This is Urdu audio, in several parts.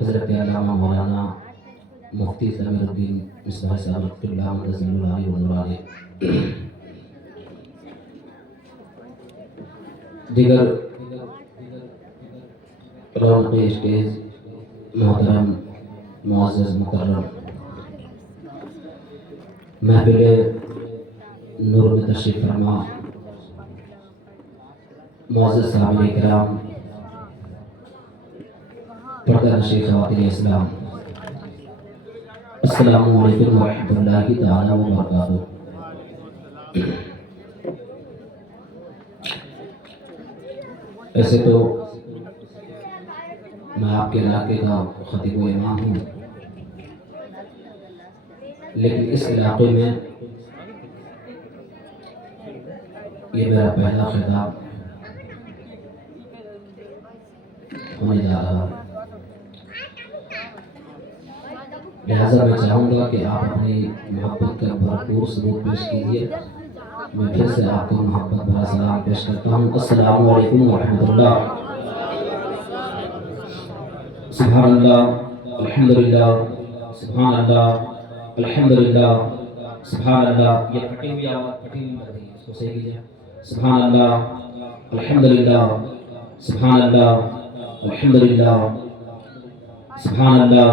حضرت علامہ مولانا مفتی ضمیر الدین مصباح صاحب رحمۃ اللہ مدظم العالی ونورانی، دیگر رونق اسٹیج محترم معزز مکرم محفل نور میں تشریف فرما معزز صحابہ کرام، پردہ نشین خواتین اسلام، السلام علیکم ورحمۃ اللہ تعالی وبرکاتہ۔ ایسے تو میں آپ کے علاقے کا خطیب و امام ہوں، لیکن اس علاقے میں یہ میرا پہلا خطاب ہونے جا رہا ہے، لہذا میں چاہوں گا کہ آپ اپنی محبت کا بھرپور ثبوت پیش کیجیے۔ میں پھر سے آپ کو محبت بھرا سلام پیش کرتا ہوں، السلام علیکم ورحمۃ اللہ۔ سبحان اللہ، الحمدللہ، سبحان اللہ، الحمدللہ، سبحان اللہ۔ یہ پھٹی ہوئی آواز پھٹی ہوئی لگ رہی ہے، اس کو صحیح کیجیے۔ سبحان اللہ، الحمدللہ، سبحان اللہ، الحمدللہ، سبحان اللہ۔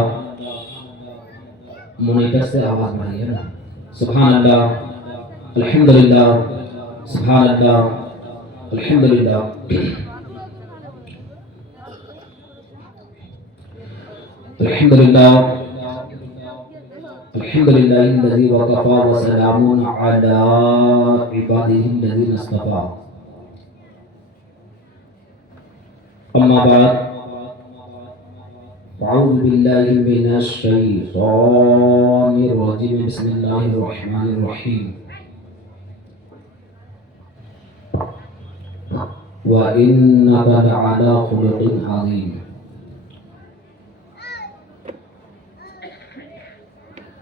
مونیٹر سے آواز بڑھائی ہے نا۔ سبحان اللہ، الحمدللہ، سبحان اللہ، الحمدللہ۔ الحمدللہ، الحمدللہ الذی وکفی وسلام علی عبادہ الذین اصطفی۔ اما بعد، اعوذ باللہ من الشیطان الرجیم، بسم اللہ الرحمن الرحیم۔ وَإِنَّكَ لَعَلَىٰ خُلُقٍ عَظِيمٍ۔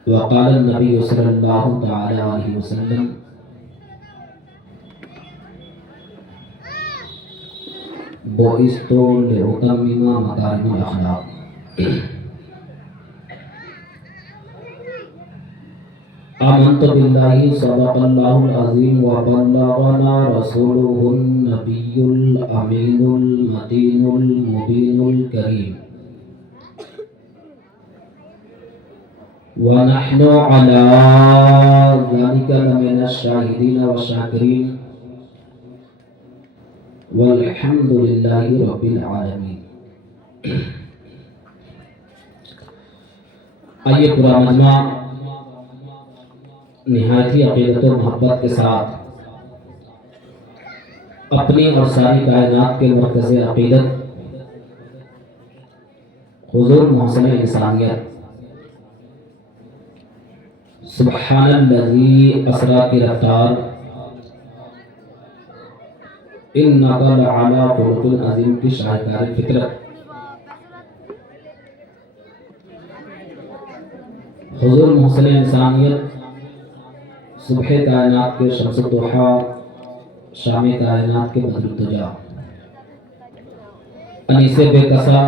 وقال النبی صلی اللہ تعالی علیہ وسلم، بعثت لأتمم مکارم الاخلاق۔ آمنت باللہ صدق اللہ العظیم وبلغنا رسولہ النبی الامین المتین المبین الکریم، ونحن علی ذلک لمن الشاہدین والشاکرین، والحمد للہ رب العالمین۔ آئیے پورا مجمع نہایت ہی عقیدت و محبت کے ساتھ اپنی اور ساری کائنات کے مرکز عقیدت حضور محسن انسانیت سبحان الذی اسریٰ کی رفتار انک لعلی خلق عظیم کی شاہکار فطرت حضور محسن انسانیت صبح کائنات کے شمس الضحیٰ، شام کائنات کے بدر الدجا، انیس بے کسا،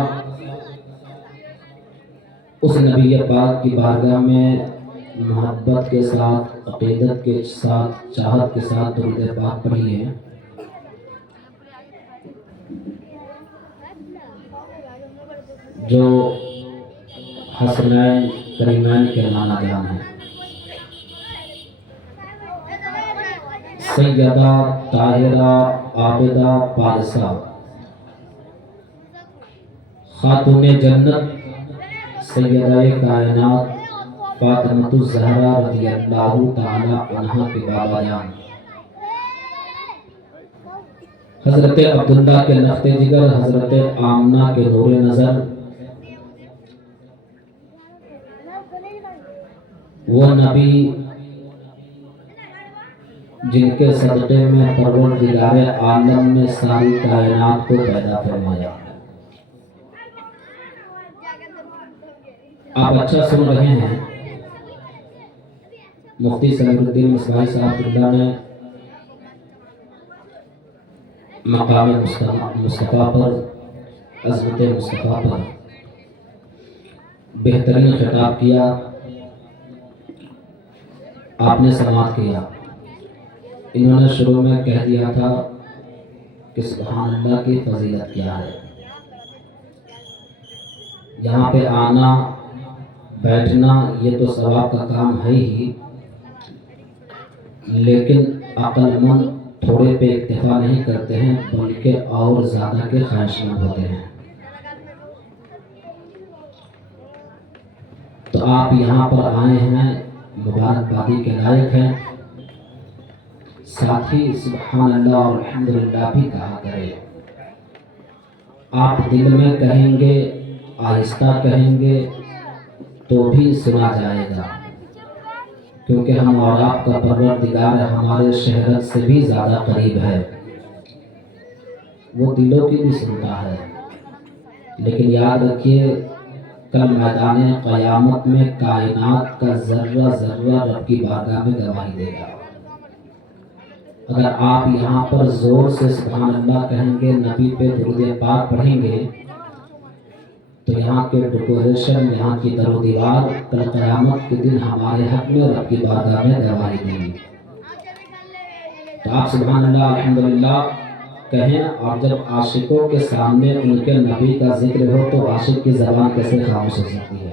اس نبی پاک کی بارگاہ میں محبت کے ساتھ، عقیدت کے ساتھ، چاہت کے ساتھ درود پاک پڑھی ہے۔ جو حسنین کریمین کے نانا جان ہیں، سیدہ طاہرہ عابدہ پارسہ خاتون جنت سیدہ کائنات فاطمۃ الزہرا رضی اللہ تعالی عنہا کے بابا جان حضرت عبداللہ کے نقط جگر، حضرت آمنہ کے نور نظر، وہ نبی جن کے صدقے میں پروردگار عالم نے ساری کائنات کو پیدا فرمایا۔ آپ اچھا سن رہے ہیں، مفتی ضمیر الدین مصباح صاحب اللہ نے مقام مصطفیٰ پر، عظمت مصطفیٰ پر بہترین خطاب کیا، آپ نے سماعت کیا۔ انہوں نے شروع میں کہہ دیا تھا کہ سبحان اللہ کی فضیلت کیا ہے۔ یہاں پہ آنا بیٹھنا یہ تو ثواب کا کام ہے ہی، لیکن عقل مند تھوڑے پہ اکتفا نہیں کرتے ہیں بلکہ اور زیادہ کے خواہش مند ہوتے ہیں۔ تو آپ یہاں پر آئے ہیں، مبارکبادی کے لائق ہیں، ساتھ ہی سبحان اللہ اور الحمدللہ بھی کہا کریں۔ آپ دل میں کہیں گے، آہستہ کہیں گے تو بھی سنا جائے گا، کیونکہ ہم اور آپ کا پروردگار ہمارے شہرت سے بھی زیادہ قریب ہے، وہ دلوں کی بھی سنتا ہے۔ لیکن یاد رکھیے کل میدان قیامت میں کائنات کا ذرہ ذرہ رب کی بارگاہ میں گواہی دے گا۔ اگر آپ یہاں پر زور سے سبحان اللہ کہیں گے، نبی پہ درود پاک پڑھیں گے، تو یہاں کے ڈیکوریشن، یہاں کی در و دیوار کل قیامت کے دن ہمارے حق میں رب کی بارگاہ میں گواہی دیں گی۔ تو آپ سبحان اللہ الحمدللہ کہیں، اور جب عاشقوں کے سامنے ان کے نبی کا ذکر ہو تو عاشق کی زبان کیسے خاموش ہو سکتی ہے؟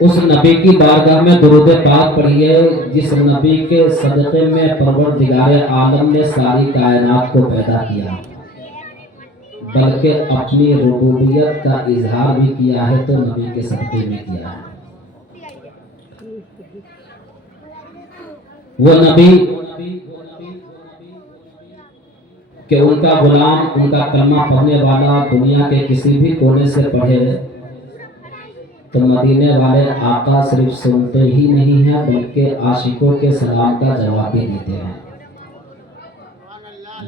اس نبی کی بارگاہ میں درود پاک پڑھیے جس نبی کے صدقے میں پروردگار عالم نے ساری کائنات کو پیدا کیا، بلکہ اپنی ربوبیت کا اظہار بھی کیا ہے تو نبی کے صدقے میں کیا ہے۔ وہ نبی کہ ان کا غلام، ان کا کلمہ پڑھنے والا دنیا کے کسی بھی کونے سے پڑھے تو مدینے والے آقا صرف سنتے ہی نہیں ہیں بلکہ عاشقوں کے سلام کا جواب بھی دیتے ہیں۔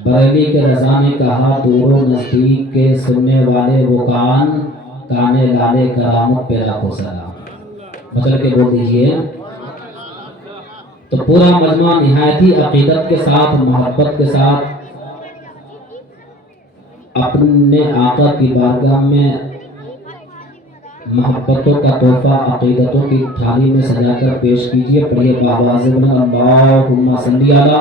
بریلی کے رضا نے کہا، دور و نزدیک کے سننے والے وہ کان، کانے لالے کرامت پہ لاکھوں سلام۔ مچل کے بول دیجئے۔ تو پورا مجمع نہایت ہی عقیدت کے ساتھ، محبت کے ساتھ اپنے آقا کی بارگاہ میں محبتوں کا تحفہ عقیدتوں کی تھالی میں سجا کر پیش کیجئے۔ پڑھیے بآواز بلند، اللہم صلی علی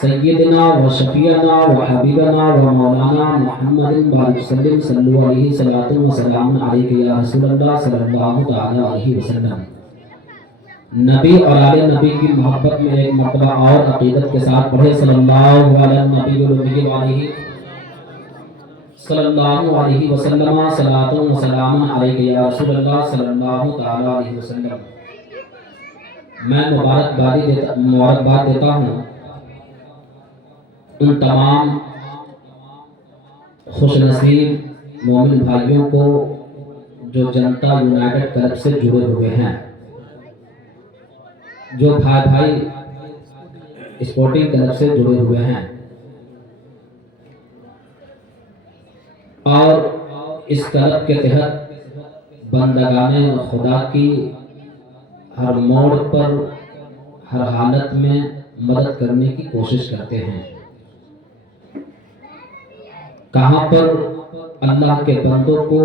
سیدنا و شفیعنا و حبیبنا و مولانا محمد بارک وسلم، صلو علیہ صلاۃ و سلام علیک یا رسول اللہ صلی اللہ تعالی علیہ وسلم۔ نبی اور آل نبی کی محبت میں ایک مرتبہ اور عقیدت کے ساتھ پڑھے، صلی اللہ علیہ نبی الامی علیہ صلی اللہ علیہ وسلم، صلاۃ و سلام علیک یا رسول اللہ صلی اللہ تعالی علیہ وسلم۔ میں مبارکباد دیتا ہوں ان تمام خوش نصیب مومن بھائیوں کو جو جنتا یونائیٹڈ کلب سے جڑے ہوئے ہیں، جو بھائی اسپورٹنگ کلب سے جڑے ہوئے ہیں، اور اس کلب کے تحت بندگان خدا کی ہر موڑ پر، ہر حالت میں مدد کرنے کی کوشش کرتے ہیں۔ کہاں پر اللہ کے بندوں کو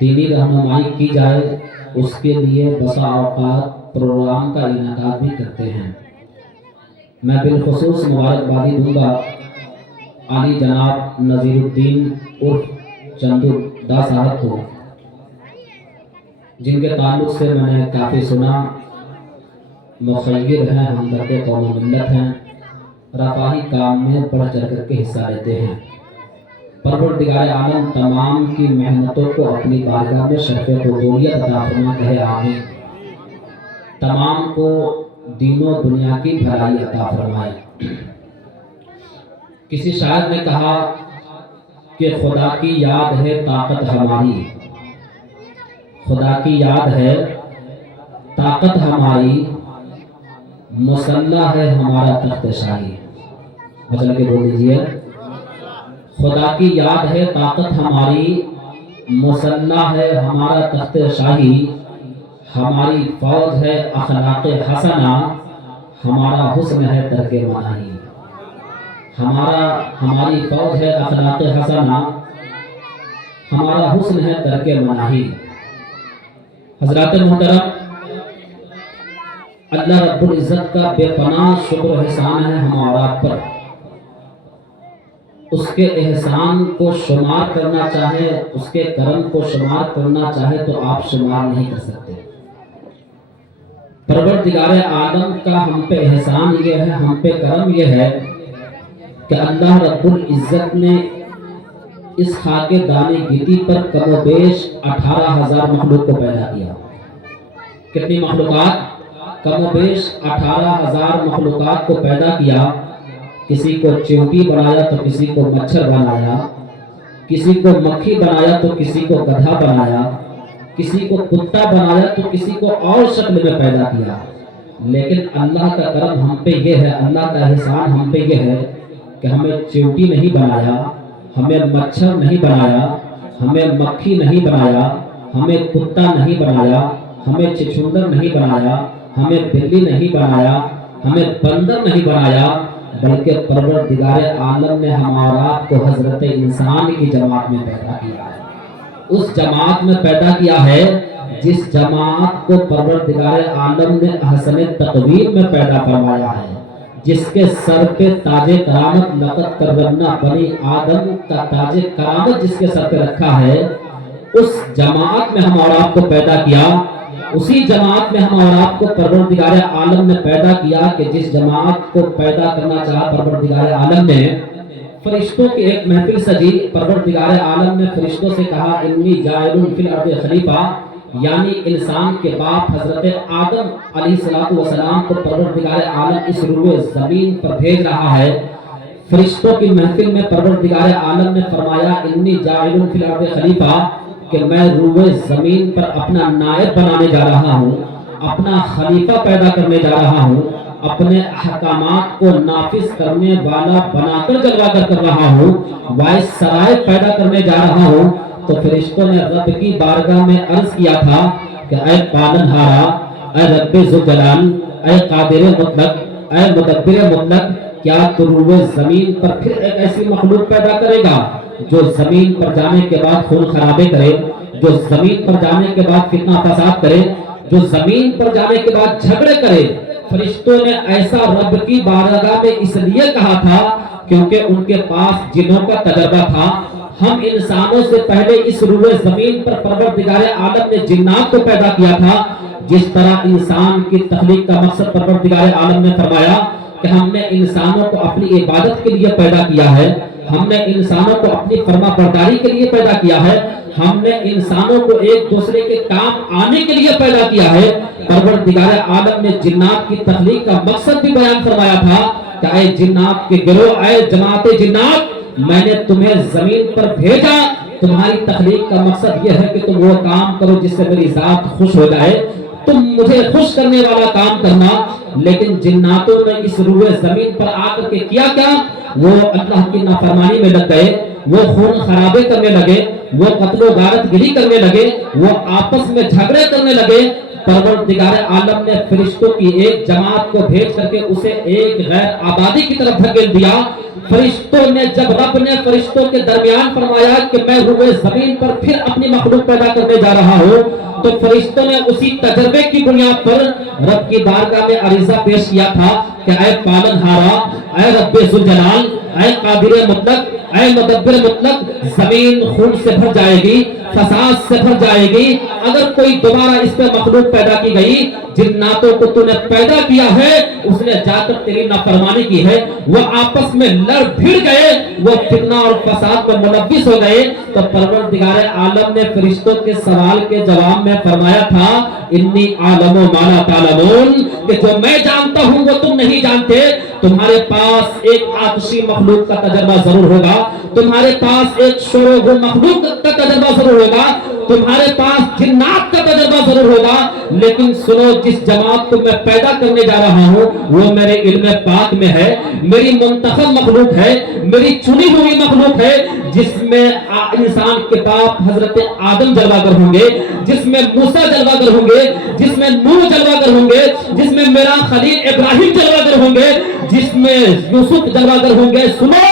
دینی رہنمائی کی جائے اس کے لیے بسا اوقات پروگرام کا انعقاد بھی کرتے ہیں۔ میں بالخصوص مبارکبادی دوں گا عالی جناب نذیر الدین عرف چندو دا صاحب کو، جن کے تعلق سے میں نے کافی سنا، مخیر ہیں، ہمدرد قوم و ملت ہیں، رفاہی کام میں بڑھ چڑھ کر کے حصہ لیتے ہیں۔ پروردگار عالم تمام کی محنتوں کو اپنی بارگاہ میں شرف قبولیت عطا فرما، کہے آمین۔ تمام کو دین و دنیا کی بھلائی عطا فرمائے۔ کسی شاعر نے کہا کہ خدا کی یاد ہے طاقت ہماری، خدا کی یاد ہے طاقت ہماری، مسلح ہے ہمارا تخت شاہی۔ مچل کے بول دیجئے، خدا کی یاد ہے طاقت ہماری، مسلح ہے ہمارا تخت شاہی، ہماری فوج ہے اخلاق حسنہ، ہمارا حسن ہے ترک مناہی۔ ہماری فوج ہے اخلاق حسنہ، ہمارا حسن ہے ترک مناہی۔ حضرات محترم، اللہ رب العزت کا بے پناہ شکر و احسان ہے ہمارا پر۔ اس کے احسان کو شمار کرنا چاہے، اس کے کرم کو شمار کرنا چاہے تو آپ شمار نہیں کر سکتے۔ پروردگار عالم کا ہم پہ احسان یہ ہے، ہم پہ کرم یہ ہے کہ اللہ رب العزت نے اس خاک دانے گیتی پر کم و بیش 18,000 مخلوق کو پیدا کیا۔ کتنی مخلوقات؟ کم و بیش 18,000 مخلوقات کو پیدا کیا۔ کسی کو چیونٹی بنایا تو کسی کو مچھر بنایا، کسی کو مکھی بنایا تو کسی کو گدھا بنایا، کسی کو کتا بنایا تو کسی کو اور شکل میں پیدا کیا۔ لیکن اللہ کا کرم ہم پہ یہ ہے، اللہ کا احسان ہم پہ یہ ہے کہ ہمیں چیونٹی نہیں بنایا، ہمیں مچھر نہیں بنایا، ہمیں مکھی نہیں بنایا، ہمیں کتا نہیں بنایا، ہمیں چچھندر نہیں بنایا، ہمیں بلی نہیں بنایا، ہمیں بندر نہیں بنایا، بلکہ پروردگار عالم نے ہمارا آپ کو حضرت انسان کی جماعت میں پیدا کیا ہے۔ اس جماعت میں پیدا کیا ہے جس جماعت کو پروردگار عالم نے احسن تقویم میں پیدا فرمایا ہے، جس کے سر پہ تاج کرامت لقد کرمنا بنی آدم کا تاج کرامت جس کے سر پہ رکھا ہے، اس جماعت میں ہم اور آپ کو پیدا کیا۔ اسی جماعت میں ہم اور آپ کو پروردگار عالم نے پیدا کیا کہ جس جماعت کو پیدا کرنا چاہا پروردگار عالم نے، فرشتوں کی ایک محفل سجی۔ پروردگار عالم نے فرشتوں سے کہا انی جاعل فی الارض خلیفہ، یعنی انسان کے باپ حضرت آدم علیہ السلام کو پروردگار عالم اس روئے زمین پر بھیج رہا ہے۔ فرشتوں کی محفل میں پروردگار عالم نے فرمایا انی جاعل فی الارض خلیفہ، کہ میں روئے زمین پر اپنا نائب بنانے جا رہا ہوں، اپنا خلیفہ پیدا کرنے جا رہا ہوں، اپنے احکامات کو نافذ کرنے والا بنا کر جلوہ کر رہا ہوں، وائس سرائے پیدا کرنے جا رہا ہوں۔ تو فرشتوں نے رب کی بارگاہ میں عرض کیا تھا کہ اے پالن ہارا، اے رب ذوالجلال، اے قادر مطلق، اے مدبر مطلق، کیا تو روئے زمین پر پھر ایک ایسی مخلوق پیدا کرے گا جو زمین پر جانے کے بعد خون خرابے کرے، جو زمین پر جانے کے بعد فتنہ فساد کرے، جو زمین پر جانے کے بعد جھگڑے کرے؟ فرشتوں نے ایسا رب کی بارگاہ میں اس لیے کہا تھا کیونکہ ان کے پاس جنوں کا تجربہ تھا۔ ہم انسانوں سے پہلے اس روئے زمین پر پروردگار عالم نے جنات کو پیدا کیا تھا۔ جس طرح انسان کی تخلیق کا مقصد پروردگار عالم نے فرمایا کہ ہم نے انسانوں کو اپنی عبادت کے لیے پیدا کیا ہے، ہم نے انسانوں کو اپنی فرما برداری کے لیے پیدا کیا ہے، ہم نے انسانوں کو ایک دوسرے کے کام آنے کے لیے پیدا کیا ہے۔ پروردگار عالم نے جنات کی تخلیق کا مقصد بھی بیان فرمایا تھا کہ اے جنات کے گروہ، اے جماعت جنات، میں نے تمہیں زمین پر بھیجا، تمہاری تخلیق کا مقصد یہ ہے کہ تم وہ کام کرو جس سے میری ذات خوش ہو جائے، تم مجھے خوش کرنے والا کام کرنا۔ لیکن جناتوں نے اس روئے زمین پر آ کر کے کیا کیا؟ وہ اللہ کی نافرمانی میں لگ گئے، وہ خون خرابے کرنے لگے، وہ قتل و غارت گری کرنے لگے، وہ آپس میں جھگڑے کرنے لگے۔ پروردگار عالم نے فرشتوں کی ایک جماعت کو بھیج کر کے اسے ایک غیر آبادی کی طرف دھکیل دیا۔ فرشتوں نے جب رب نے فرشتوں کے درمیان فرمایا کہ میں روئے زمین پر پھر اپنی مخلوق پیدا کرنے جا رہا ہوں، تو فرشتوں نے اسی تجربے کی بنیاد پر رب کی بارگاہ میں عریضہ پیش کیا تھا کہ اے پالن ہارا، اے رب ذوالجلال، اے قادر مطلق، اے مدبر مطلق، زمین خون سے بھر جائے گی، فساد سے بھر جائے گی اگر کوئی دوبارہ اس پہ مخلوق پیدا کی گئی۔ جناتوں کو تو نے پیدا کیا ہے، اس نے جا کر تیری نافرمانی کی ہے، وہ آپس میں لڑ بھیڑ گئے، وہ فتنہ اور فساد میں ملوث ہو گئے۔ تو پروردگار عالم نے فرشتوں کے سوال کے جواب میں فرمایا تھا انی عالم ما لا تعلمون، کہ جو میں جانتا ہوں وہ تم نہیں جانتے۔ تمہارے پاس ایک آتشی مخلوق کا تجربہ ضرور ہوگا، تمہارے پاس ایک شور و گل مخلوق کا تجربہ ضرور ہوگا، تمہارے پاس جنات کا تجربہ ضرور ہوگا، لیکن سنو جس جماعت کو میں پیدا کرنے جا رہا ہوں وہ میرے علم پاک میں ہے، میری منتخب مخلوق ہے، میری چنی ہوئی مخلوق ہے، جس میں انسان کے باپ حضرت آدم جلوہ گر ہوں گے، جس میں موسیٰ جلوہ گر ہوں گے، جس میں نوح جلوہ گر ہوں گے، جس میں میرا خلیل ابراہیم جلوہ گر ہوں گے، جس میں یوسف جلوہ گر ہوں گے۔ سنو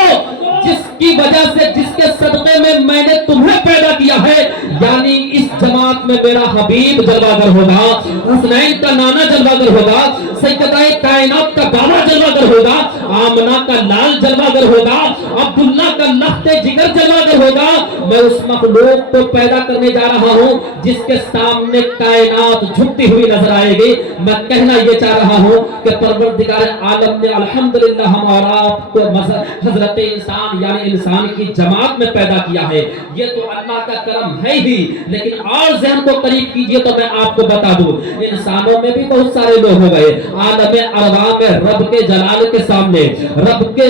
جس کی وجہ سے جس کے صدقے میں نے تمہیں پیدا کیا ہے، یعنی اس جماعت میں میرا حبیب جلوہ گر ہوگا، حسنین کا نانا جلوہ گر ہوگا، سیدہ کائنات کا بابا جلوہ گر ہوگا، آمنہ کا لال جلوہ گر ہوگا، عبداللہ کا لخت جگر جلوہ گر ہوگا۔ میں اس مخلوق کو پیدا کرنے جا رہا ہوں جس کے سامنے کائنات جھکتی ہوئی نظر آئے گی۔ میں کہنا یہ چاہ رہا ہوں کہ پروردگار عالم نے الحمدللہ ہم اور آپ کو حضرت انسان یعنی انسان کی جماعت میں پیدا کیا ہے، یہ تو اللہ کا کرم ہے ہی، لیکن اور ذہن کو قریب کیجئے تو میں آپ کو بتا دوں انسانوں میں بھی بہت سارے لوگ ہو گئے عالم ارواح میں رب کے جلال کے سامنے، رب کے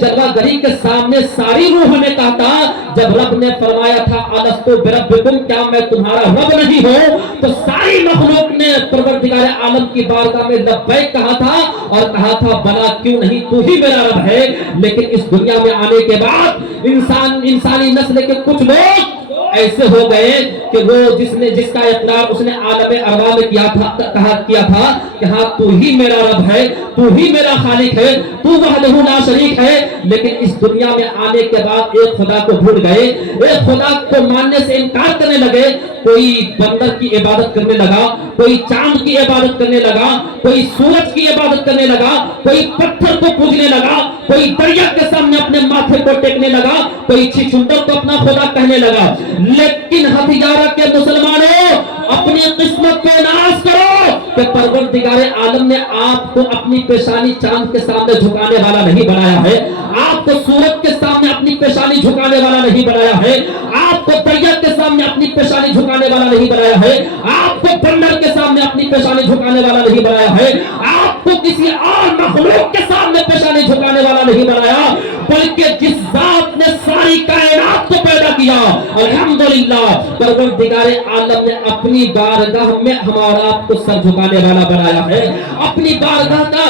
جلوہ گری کے سامنے ساری روح نے کہا تھا، جب رب نے فرمایا تھا الستو بربکم، کیا میں تمہارا رب نہیں ہوں، تو ساری مخلوق نے پروردگار عالم کی بارگاہ میں لبیک کہا تھا اور کہا تھا بلا کیوں نہیں، تو ہی میرا رب ہے۔ لیکن اس دنیا میں آنے کے بعد انسانی نسل کے کچھ لوگ ایسے ہو گئے کہ وہ جس کا اقرار اس نے عالم ارواح میں کیا تھا کہ ہاں تو ہی میرا رب ہے، تو ہی میرا خالق ہے، تو وحدہ لا شریک ہے، لیکن اس دنیا میں آنے کے بعد ایک خدا کو بھول گئے، ایک خدا کو ماننے سے انکار کرنے لگے۔ کوئی بندر کی عبادت کرنے لگا، کوئی چاند کی عبادت کرنے لگا، کوئی سورج کی عبادت کرنے لگا، کوئی پتھر کو پوجنے لگا، کوئی دریا کے سامنے اپنے ماتھے کو ٹیکنے لگا، کوئی چھچھندر کو اپنا خدا کہنے لگا۔ لیکن ہتھیارہ کے مسلمانوں اپنی قسمت کو ناز کرو کہ پروردگار عالم نے آپ کو اپنی پیشانی چاند کے سامنے جھکانے والا نہیں بنایا ہے، آپ کو سورج کے سامنے اپنی پیشانی جھکانے والا نہیں بنایا ہے، آپ کو دریا کے سامنے اپنی پیشانی جھکانے والا نہیں بنایا ہے، آپ کو بندر کے سامنے اپنی پیشانی جھکانے والا نہیں بنایا ہے، آپ کو کسی اور مخلوق کے سامنے پیشانی جھکانے والا نہیں بنایا، بلکہ جس ذات نے ساری کائنات کو پیدا کیا الحمدللہ پروردگار عالم نے اپنی بارگاہ میں ہمارا آپ کو سر جھکانے والا بنایا ہے، اپنی بارگاہ کا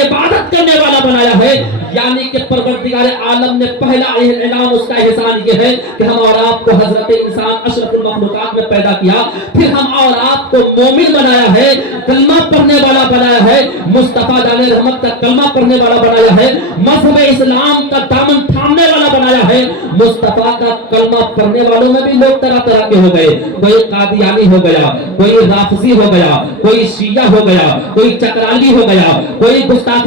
عبادت کرنے والا بنایا ہے۔ یعنی کہ پروردگار عالم نے پہلا انعام اس کا احسان یہ ہے کہ ہم اور آپ کو حضرت انسان اشرف المخلوقات میں پیدا کیا، پھر ہم اور آپ کو مومن بنایا ہے، کلمہ پڑھنے والا بنایا ہے، مصطفیٰ جان رحمت کا کلمہ پڑھنے والا بنایا ہے، مذہب اسلام کا دامن تھامنے والا بنایا ہے۔ مصطفیٰ کا کلمہ پڑھنے والوں میں بھی لوگ طرح طرح کے ہو گئے، کوئی قادیانی ہو گیا، کوئی رافضی ہو گیا، کوئی شیعہ ہو گیا، کوئی چکرالی ہو گیا، کوئی گستاخ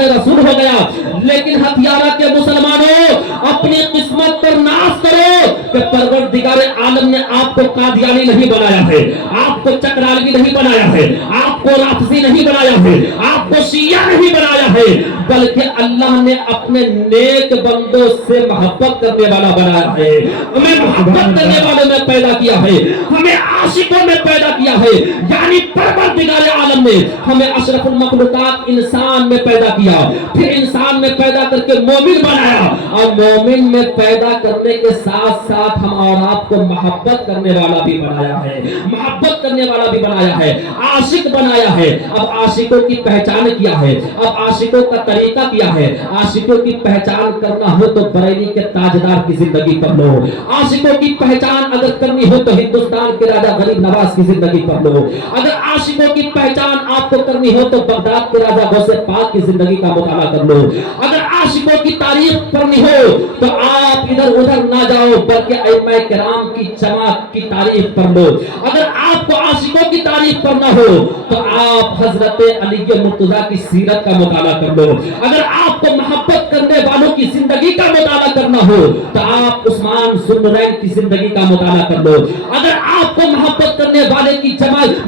رسول ہو گیا۔ لیکن ہتھیارہ کے مسلمانوں اپنی قسمت پر ناز کرو کہ پروردگار عالم نے آپ کو قادیانی نہیں بنایا ہے، آپ کو چکرالی نہیں بنایا ہے، آپ کو رافضی نہیں بنایا ہے، آپ کو شیعہ نہیں بنایا ہے، بلکہ اللہ نے اپنے نیک بندوں سے محبت کرنے والا بنایا ہے، ہمیں محبت کرنے والوں میں پیدا کیا ہے، ہمیں عاشقوں میں پیدا کیا ہے۔ یعنی پروردگار عالم نے ہمیں اشرف المخلوقات انسان میں پیدا کیا، پھر انسان میں پیدا کر کے مومن بنایا، اور مومن میں پیدا کرنے کے ساتھ ساتھ ہم اور آپ کو محبت کرنے والا بھی بنایا ہے، محبت کرنے والا بھی بنایا ہے، عاشق بنایا ہے۔ اب عاشقوں کی پہچان کیا ہے، اب عاشقوں کا طریقہ کیا ہے؟ عاشقوں کی پہچان کرنا ہو تو بریلی کے تاجدار کی زندگی پڑھ لو، عاشقوں کی پہچان اگر کرنی ہو تو ہندوستان کے راجہ غریب نواز کی زندگی پڑھ لو، اگر عاشقوں کی پہچان آپ کو کرنی ہو تو بغداد کے راجہ غوث پاک کی زندگی کا مطالعہ کر لو، اگر عاشقوں کی تاریخ پڑھنی ہو تو آپ ادھر ادھر نہ جاؤ بلکہ ائمہ کرام کی جماعت کی تاریخ پڑھ لو، اگر آپ کو عاشقوں کی تاریخ پڑھنا ہو تو آپ حضرت علی مرتضیٰ کی سیرت کا مطالعہ کر لو، اگر آپ کو محبت کرنے والوں کی زندگی کا مطالعہ کرنا ہو تو آپ عثمان ذوالنورین کی زندگی کا مطالعہ کر لو، اگر آپ کو محبت کرنے والے کی جماعت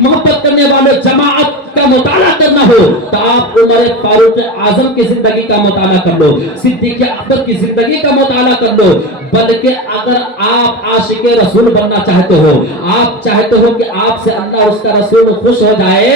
کا مطالعہ کرنا ہو تو آپ عمر فاروق اعظم کی زندگی کا مطالعہ کر لو، صدیق اکبر کی زندگی کا مطالعہ کر لو۔ بلکہ اگر آپ عاشق رسول بننا چاہتے ہو، آپ چاہتے ہو کہ آپ سے اللہ اور اس کا رسول خوش ہو جائے،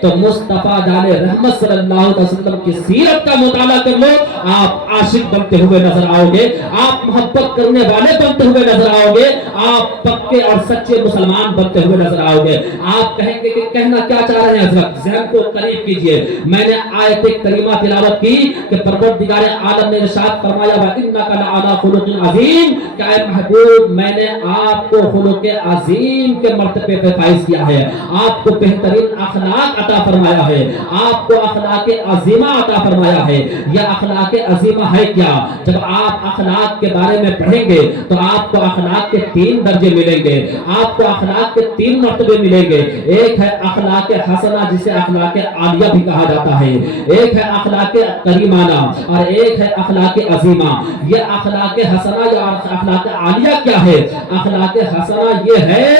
تو مصطفیٰ جان رحمت صلی اللہ علیہ وسلم کی سیرت کا مطالعہ کر لو، آپ عاشق بنتے ہوئے نظر آؤ گے، آپ محبت کرنے والے بنتے ہوئے نظر آؤ گے، آپ پکے اور سچے مسلمان بنتے ہوئے نظر آؤ گے۔ آپ کہیں گے کہ کہنا کیا چاہ رہے ہیں حضرت، ذہن کو قریب کیجئے۔ میں نے آیت کریمہ تلاوت کی کہ پروردگار عالم نے ارشاد فرمایا وَإِنَّكَ لَعَلَىٰ خُلُقٍ عَظِيمٍ کہ اے محبوب میں نے آپ کو خلق عظیم کے مرتبے پہ فائز کیا ہے، آپ کو بہترین اخلاق عطا فرمایا ہے، آپ کو اخلاق عظیمہ عطا فرمایا ہے۔ یہ اخلاق عظیمہ ہے کیا؟ جب آپ اخلاق کے بارے میں پڑھیں گے تو آپ کو اخلاق کے 3 درجے ملیں گے، آپ کو اخلاق کے 3 مرتبے ملیں گے۔ ایک ہے اخلاق حسنہ جسے اخلاق عالیہ بھی کہا جاتا ہے، ایک ہے اخلاق کریمانہ اور ایک ہے اخلاق عظیمہ۔ یہ اخلاق حسنہ یا اخلاق عالیہ کیا ہے؟ اخلاق حسنہ یہ ہے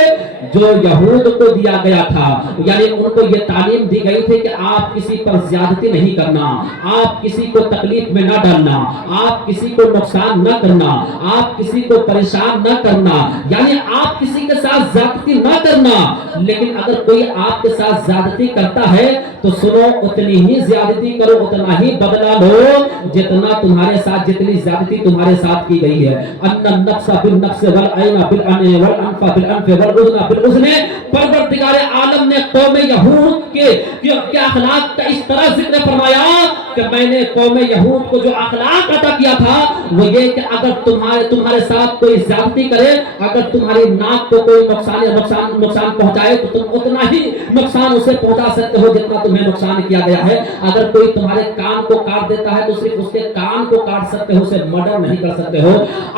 جو یہود کو دیا گیا تھا، یعنی ان کو یہ تعلیم دی گئی تھی کہ آپ کسی پر زیادتی نہیں کرنا، آپ کسی کو تکلیف میں نہ ڈالنا، آپ کسی کو نقصان نہ کرنا، آپ کسی کو پریشان نہ کرنا، یعنی آپ کسی کے ساتھ زیادتی نہ کرنا۔ لیکن اگر کوئی آپ کے ساتھ زیادتی کرتا ہے تو سنو، اتنی ہی زیادتی کرو، اتنا ہی بدلہ لو جتنا تمہارے ساتھ، جتنی زیادتی تمہارے ساتھ کی گئی ہے۔ ان النفس بالنفس والعین بالعین والانف بالانف والاذن بالاذن۔ پروردگار عالم نے قوم یہود کے اخلاق کا اس طرح ذکر فرمایا کہ میں نے قوم یہود کو جو اخلاق عطا کیا تھا وہ یہ کہ اگر تمہارے ساتھ کوئی زیادتی کرے، اگر تمہاری ناک کو کوئی نقصان پہنچائے تو تم اتنا ہی نقصان اسے پہنچا سکتے ہو جتنا تمہیں نقصان کیا گیا ہے۔ اگر کوئی تمہارے کان کو کاٹ دیتا ہے تو صرف اس کے کان کو کاٹ سکتے ہو، اسے مرڈر نہیں کر سکتے ہو۔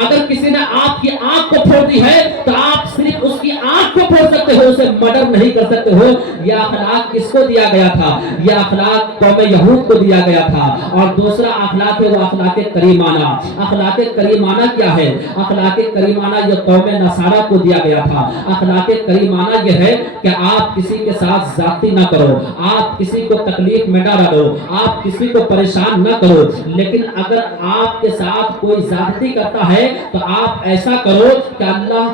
اگر کسی نے آپ کی آنکھ کو پھوڑ دی ہے تو آپ صرف اس کی آنکھ کو پھوڑ سکتے ہو، اسے مرڈر نہیں کر سکتے ہو۔ یہ اخلاق کس کو دیا گیا تھا؟ یہ اخلاق قوم یہود کو دیا گیا تھا۔ اور دوسرا اخلاق ہے وہ اخلاق کریمانہ۔ اخلاق کریمانہ کیا ہے؟ اخلاق کریمانہ یہ قوم نصارہ کو دیا گیا تھا۔ اخلاق کریمانہ یہ ہے کہ آپ کسی کے ساتھ زیادتی نہ کرو، آپ کسی کو تکلیف میں نہ ڈالو، آپ کسی کو پریشان نہ کرو۔ لیکن اگر آپ کے ساتھ کوئی زیادتی کرتا ہے تو آپ ایسا کرو کہ اللہ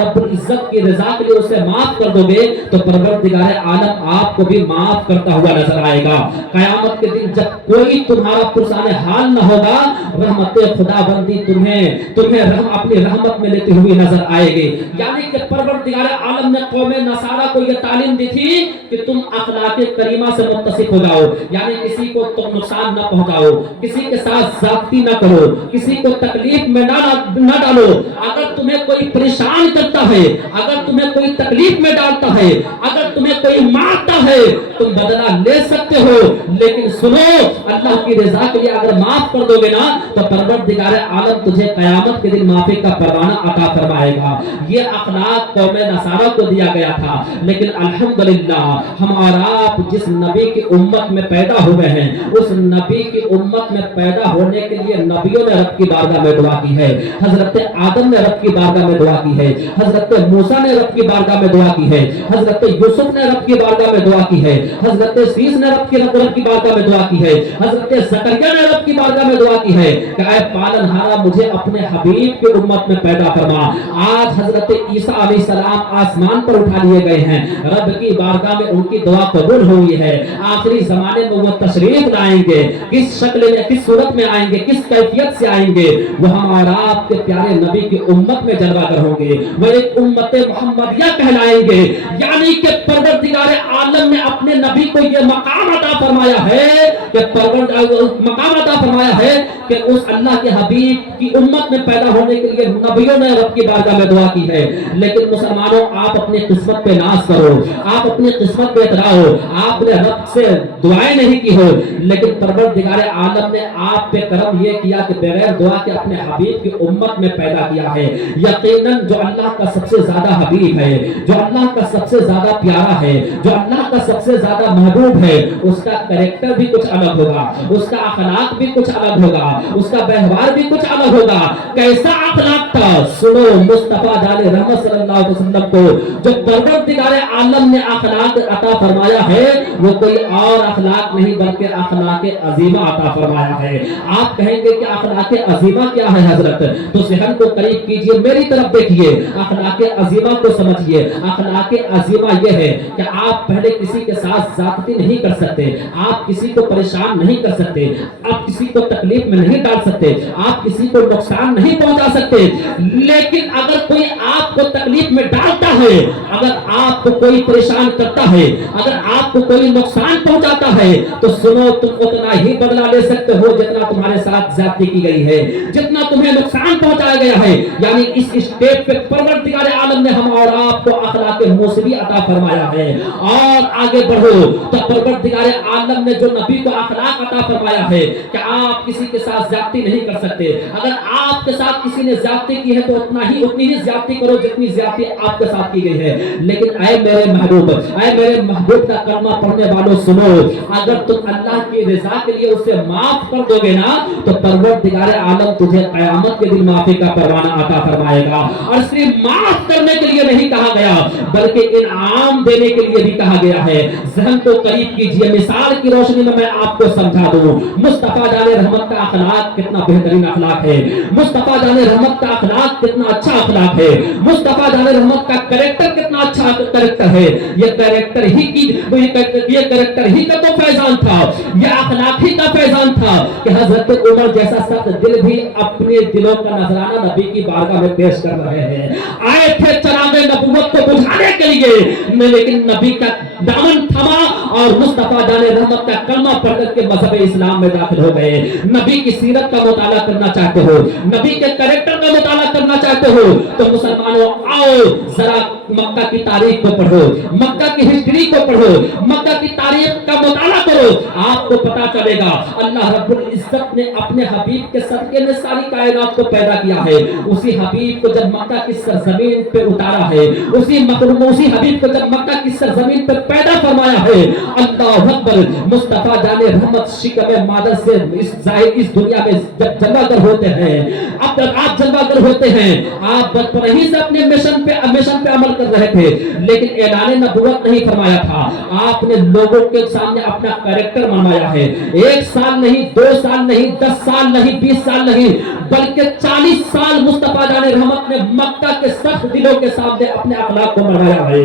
رب العزت کی رضا کے لیے اسے معاف کر دو گے تو پروردگار عالم آپ کو بھی معاف کرتا ہوا نظر آئے گا۔ قیامت کے دن جب کوئی تمہارا پرسان حال نہ ہوگا، رحمت خدا بندی تمہیں اپنی رحمت میں لیتے ہوئے نظر آئے گی۔ یعنی کہ پروردگار عالم نے قوم نصارہ کو یہ تعلیم دی تھی کہ تم اخلاق کریمہ سے متصف ہو جاؤ، یعنی کسی کو تم نقصان نہ پہنچاؤ، کسی کے ساتھ زیادتی نہ کرو، کسی کو تکلیف میں نہ ڈالو۔ اگر تمہیں کوئی پریشان کرتا ہے، اگر تمہیں کوئی تکلیف میں ڈالتا ہے، اگر تمہیں کوئی مارتا ہے، تم بدلہ لے سکتے ہو، لیکن سنو، اللہ کی رضا کے لیے اگر معاف کر دو گے نا تو پروردگار عالم تجھے قیامت کے دن معافی کا پروانہ عطا فرمائے گا۔ یہ اخلاق قوم نصارہ کو دیا گیا تھا، لیکن الحمدللہ ہم اور آپ جس نبی کی امت میں پیدا ہوئے ہیں، اس نبی کی امت میں پیدا ہونے کے لیے نبیوں نے رب کی بارگاہ میں دعا کی ہے۔ حضرت آدم نے رب کی بارگاہ میں دعا کی ہے، حضرت موسیٰ نے رب کی بارگاہ میں دعا کی ہے، حضرت یوسف نے رب کی بارگاہ میں دعا کی ہے، حضرت سیس نے رب کی بارگاہ میں دعا کی ہے، حضرت زکریا نے رب کی بارگاہ میں دعا کی ہے کہ اے پالنہارا مجھے اپنے حبیب کی امت میں پیدا فرما۔ آج حضرت عیسیٰ علیہ السلام آسمان پر اٹھا لیے گئے ہیں، رب کی بارگاہ میں ان کی دعا قبول ہوئی ہے۔ آخری زمانے میں وہ تشریف لائیں گے، کس شکل میں، کس صورت میں آئیں گے، کس کیفیت سے آئیں گے، وہ ہم اور آپ کے پیارے نبی کی امت میں جلوہ گر ہوں گے، وہ ایک امت محمدیہ کہلائیں گے۔ یعنی کہ پروردگار عالم نے اپنے نبی کو یہ مقام عطا فرمایا ہے کہ اس اللہ کے حبیب کی امت میں پیدا ہونے کے لیے نبیوں نے رب کی بارگاہ میں دعا کی ہے۔ لیکن مسلمانوں، آپ اپنی قسمت پہ ناز کرو، آپ اپنی قسمت پہ اتراؤ، آپ نے رب سے دعائیں نہیں کی ہو، لیکن پروردگار عالم نے آپ پہ کرم یہ کیا کہ بغیر دعا کے اپنے حبیب کی امت میں پیدا کیا ہے۔ یقیناً جو اللہ کا سب سے زیادہ حبیب ہے، جو اللہ کا سب سے زیادہ پیارا ہے، جو اللہ کا سب سے زیادہ محبوب ہے، اس کا کریکٹر بھی کچھ الگ ہوگا، اس کا اخلاق بھی کچھ الگ ہوگا، اس کا ویوہار بھی کچھ الگ ہوگا۔ کیسا اخلاق تھا؟ سنو، مصطفیٰ جان رحمت صلی اللہ علیہ وسلم کو جو پروردگار عالم نے اخلاق عطا فرمایا ہے وہ کوئی اور اخلاق نہیں بلکہ اخلاق عظیمہ عطا فرمایا ہے۔ آپ کہیں گے کہ اخلاق عظیمہ کیا ہے حضرت؟ تو ذہن کو قریب کیجئے، میری طرف دیکھیے، اخلاق عظیمہ کو سمجھیے۔ اخلاق عظیمہ یہ ہے کہ آپ پہلے کسی کے ساتھ زیادتی نہیں کر سکتے، آپ کسی کو پریشان نہیں کر سکتے، آپ کسی کو تکلیف میں نہیں ڈال سکتے، آپ کسی کو نقصان نہیں پہنچا سکتے۔ سکتے، لیکن اگر کوئی آپ کو تکلیف میں ڈالتا ہے، اگر آپ کو کوئی پریشان کرتا ہے، اگر آپ کو کوئی نقصان پہنچاتا ہے، تو سنو تم اتنا ہی بدلہ لے سکتے ہو جتنا تمہارے ساتھ زیادتی کی گئی ہے، جتنا تمہیں نقصان پہنچایا گیا ہے۔ یعنی اس اسٹیپ پہ پروردگار عالم نے ہم اور آپ کو اخلاق موصلی عطا فرمایا ہے۔ اور آگے بڑھو تو پروردگار عالم نے جو نبی کو اخلاق عطا فرمایا ہے کہ آپ کسی کے ساتھ زیادتی نہیں کر سکتے، اگر آپ کے ساتھ کسی نے زیادتی کی ہے تو اتنی ہی زیادتی کرو جتنی زیادتی آپ کے ساتھ کی گئی ہے۔ لیکن اے میرے محبوب کا کلمہ پڑھنے والوں سنو، اگر تم اللہ کی رضا کے لیے اسے معاف کر دو گے نا تو پروردگار عالم تجھے قیامت کے دن معافی کا پروانہ عطا فرمائے گا۔ اور صرف معاف کرنے کے لیے نہیں کہا گیا بلکہ انعام دینے کے لیے بھی کہا گیا ہے۔ ذہن کو قریب کیجئے، مثال کی روشنی میں آپ کو سمجھا دوں، مصطفیٰ جان رحمت کا اخلاق کتنا بہترین اخلاق ہے، مصطفیٰ جان رحمت کا اخلاق کتنا اچھا اخلاق ہے، مصطفیٰ جان رحمت کا کریکٹر کتنا اچھا کریکٹر ہے۔ یہ کریکٹر ہی کا تو فیضان تھا، یہ اخلاق ہی کا فیضان تھا کہ حضرت عمر جیسا سخت دل بھی اپنے دلوں کا نذرانہ نبی کی بارگاہ میں پیش کر رہے ہیں۔ آئے تھے چراغ نبوت کو بجھانے کے لیے، لیکن نبی کا دامن تھما اور مصطفیٰ جان رحمت کا کلمہ پڑھ کر کے مذہب اسلام میں داخل ہو گئے۔ نبی کی سیرت کا مطالعہ کرنا چاہتے ہو، نبی کے کریکٹر کا مطالعہ کرنا چاہتے ہو تو مسلمانوں آؤ ذرا مکہ کی تاریخ کو پڑھو، مکہ کی ہسٹری کو پڑھو، مکہ کی تاریخ کا مطالعہ کرو، آپ کو پتا چلے گا اللہ رب العزت نے اپنے حبیب کے صدقے میں ساری کائنات کو پیدا کیا ہے۔ اسی حبیب کو جب مکہ کی سرزمین پہ اتارا ہے، اسی حبیب کو جب مکہ کی سرزمین پہ پیدا فرمایا ہے، اللہ اکبر، مصطفیٰ جان رحمت شکم مادر سے اس دنیا میں جب جلوہ گر ہوتے ہیں، اب تک آپ جلوہ گر ہوتے ہیں، آپ بچپن ہی سے اپنے مشن پہ عمل کر رہے تھے، لیکن اعلان نبوت نہیں فرمایا تھا، آپ نے لوگوں کے سامنے اپنا کریکٹر منوایا ہے۔ 1 سال نہیں، 2 سال نہیں، 10 سال نہیں، 20 سال نہیں، بلکہ 40 سال مصطفیٰ جان رحمت نے مکہ کے سخت دلوں کے سامنے اپنے اخلاق کو منوایا ہے،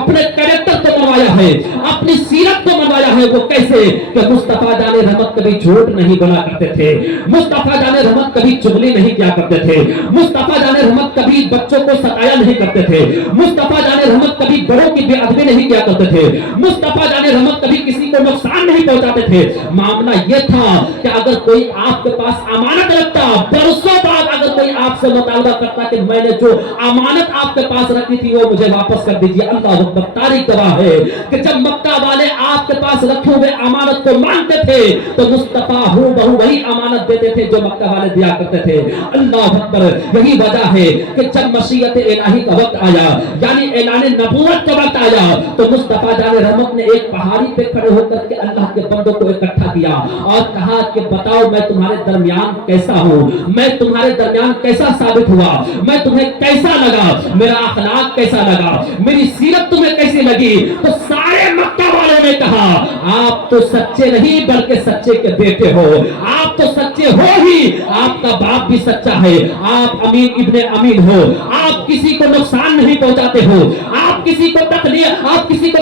اپنے کریکٹر کو منوایا ہے، اپنی سیرت کو منوایا ہے۔ وہ کیسے کہ مصطفیٰ جان رحمت کبھی جھوٹ نہیں بولا کرتے تھے، مصطفیٰ جان رحمت کبھی چغلی نہیں کیا کرتے تھے، مصطفیٰ جان رحمت کبھی بچوں کو ستایا نہیں کرتے تھے، مصطفیٰ جان رحمت کبھی بڑوں کی بے ادبی نہیں کیا کرتے تھے، مصطفیٰ جان رحمت کبھی کسی کو نقصان نہیں پہنچاتے تھے۔ معاملہ یہ تھا کہ اگر کوئی آپ کے پاس امانت رکھتا، برسوں بعد اگر کوئی آپ سے مطالبہ کرتا کہ میں نے جو امانت آپ کے پاس رکھی تھی وہ مجھے واپس کر دیجیے، اللہ اکبر، تاریخ گواہ ہے کہ جب مکہ والے آپ کے پاس رکھے ہوئے امانت کو مانتے تھے تو مصطفیٰ ہو بہو وہی امانت دیتے تھے جو مکہ والے دیا کرتے تھے۔ اللہ اکبر، یہی وجہ ہے کہ جب مشیت الہی کا وقت آیا، یعنی اعلان نبوت کا وقت آیا، تو مصطفیٰ جان رحمت نے ایک پہاڑی پہ کھڑے ہو کر کے اللہ کے بندوں کو اکٹھا کیا اور کہا کہ بتاؤ میں تمہارے درمیان کیسا ہوں، میں تمہارے درمیان کیسا ثابت ہوا، میں تمہیں کیسا لگا، میرا اخلاق کیسا لگا، میری سیرت تمہیں کیسی لگی؟ تو سارے مکہ والوں نے کہا آپ تو سچے نہیں بلکہ سچے کے بیٹے ہو، آپ تو سچے ہو ہی، آپ کا باپ بھی سچا ہے، آپ امین ابن امین ہو، آپ کسی کو نقصان نہیں پہنچاتے ہو، آپ کسی کو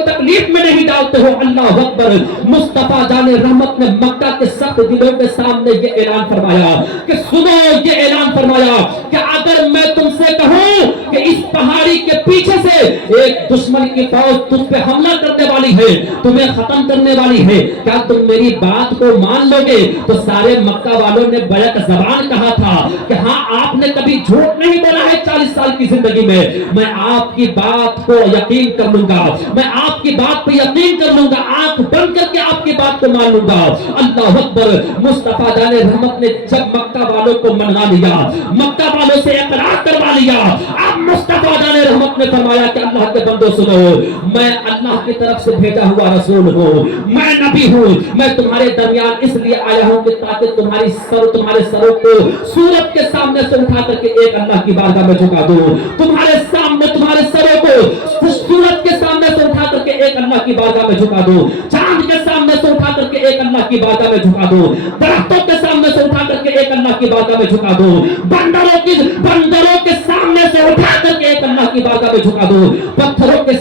تکلیف میں نہیں ڈالتے ہو۔ اللہ اکبر، مصطفیٰ جان رحمت نے مکہ کے سخت دلوں کے سامنے یہ اعلان فرمایا کہ سنو، یہ اعلان فرمایا کہ اگر میں تم سے کہوں کہ اس پہاڑی کے پیچھے سے ایک دشمن کی فوج تم پہ حملہ کرنے والی ہے، تمہیں ختم کرنے والی ہے، کیا تم میری بات کو مان لو گے؟ تو سارے مکہ والوں نے بیک زبان کہا تھا کہ ہاں آپ نے کبھی جھوٹ نہیں بولا ہے 40 سال کی زندگی میں آپ کی بات کو یقین کر لوں گا، میں آپ کی بات پہ یقین کر لوں گا، آنکھ بند کر کے آپ کی بات کو مان لوں گا۔ اللہ اکبر، مصطفیٰ جان رحمت نے جب مکہ والوں کو منوا لیا، مکہ والوں سے اقرار کروا لیا، اب مصطفیٰ جان رحمت نے فرمایا کہ اللہ کے بندوں سنو، میں اللہ کی طرف سے بھیجا ہوا رسول ہوں، میں نبی ہوں، میں تمہارے درمیان اس لیے آیا ہوں کہ تاکہ تمہارے سروں کو سورت کے سامنے سے اٹھا کر کے ایک اللہ کی بارگاہ میں جھکا دوں، تمہارے سروں کو سورت کے سامنے سے اٹھا کر کے ایک اللہ کی بارگاہ میں جھکا دوں، چاند کے سامنے سے اٹھا کر کے ایک اللہ کی بارگاہ میں جھکا دوں، درختوں کے سامنے سے اٹھا کر کے ایک اللہ کی بارگاہ میں جھکا دوں، بندروں کے سامنے سے اٹھا کر کے ایک اللہ کی بارگاہ میں جھکا دوں، پتھروں کے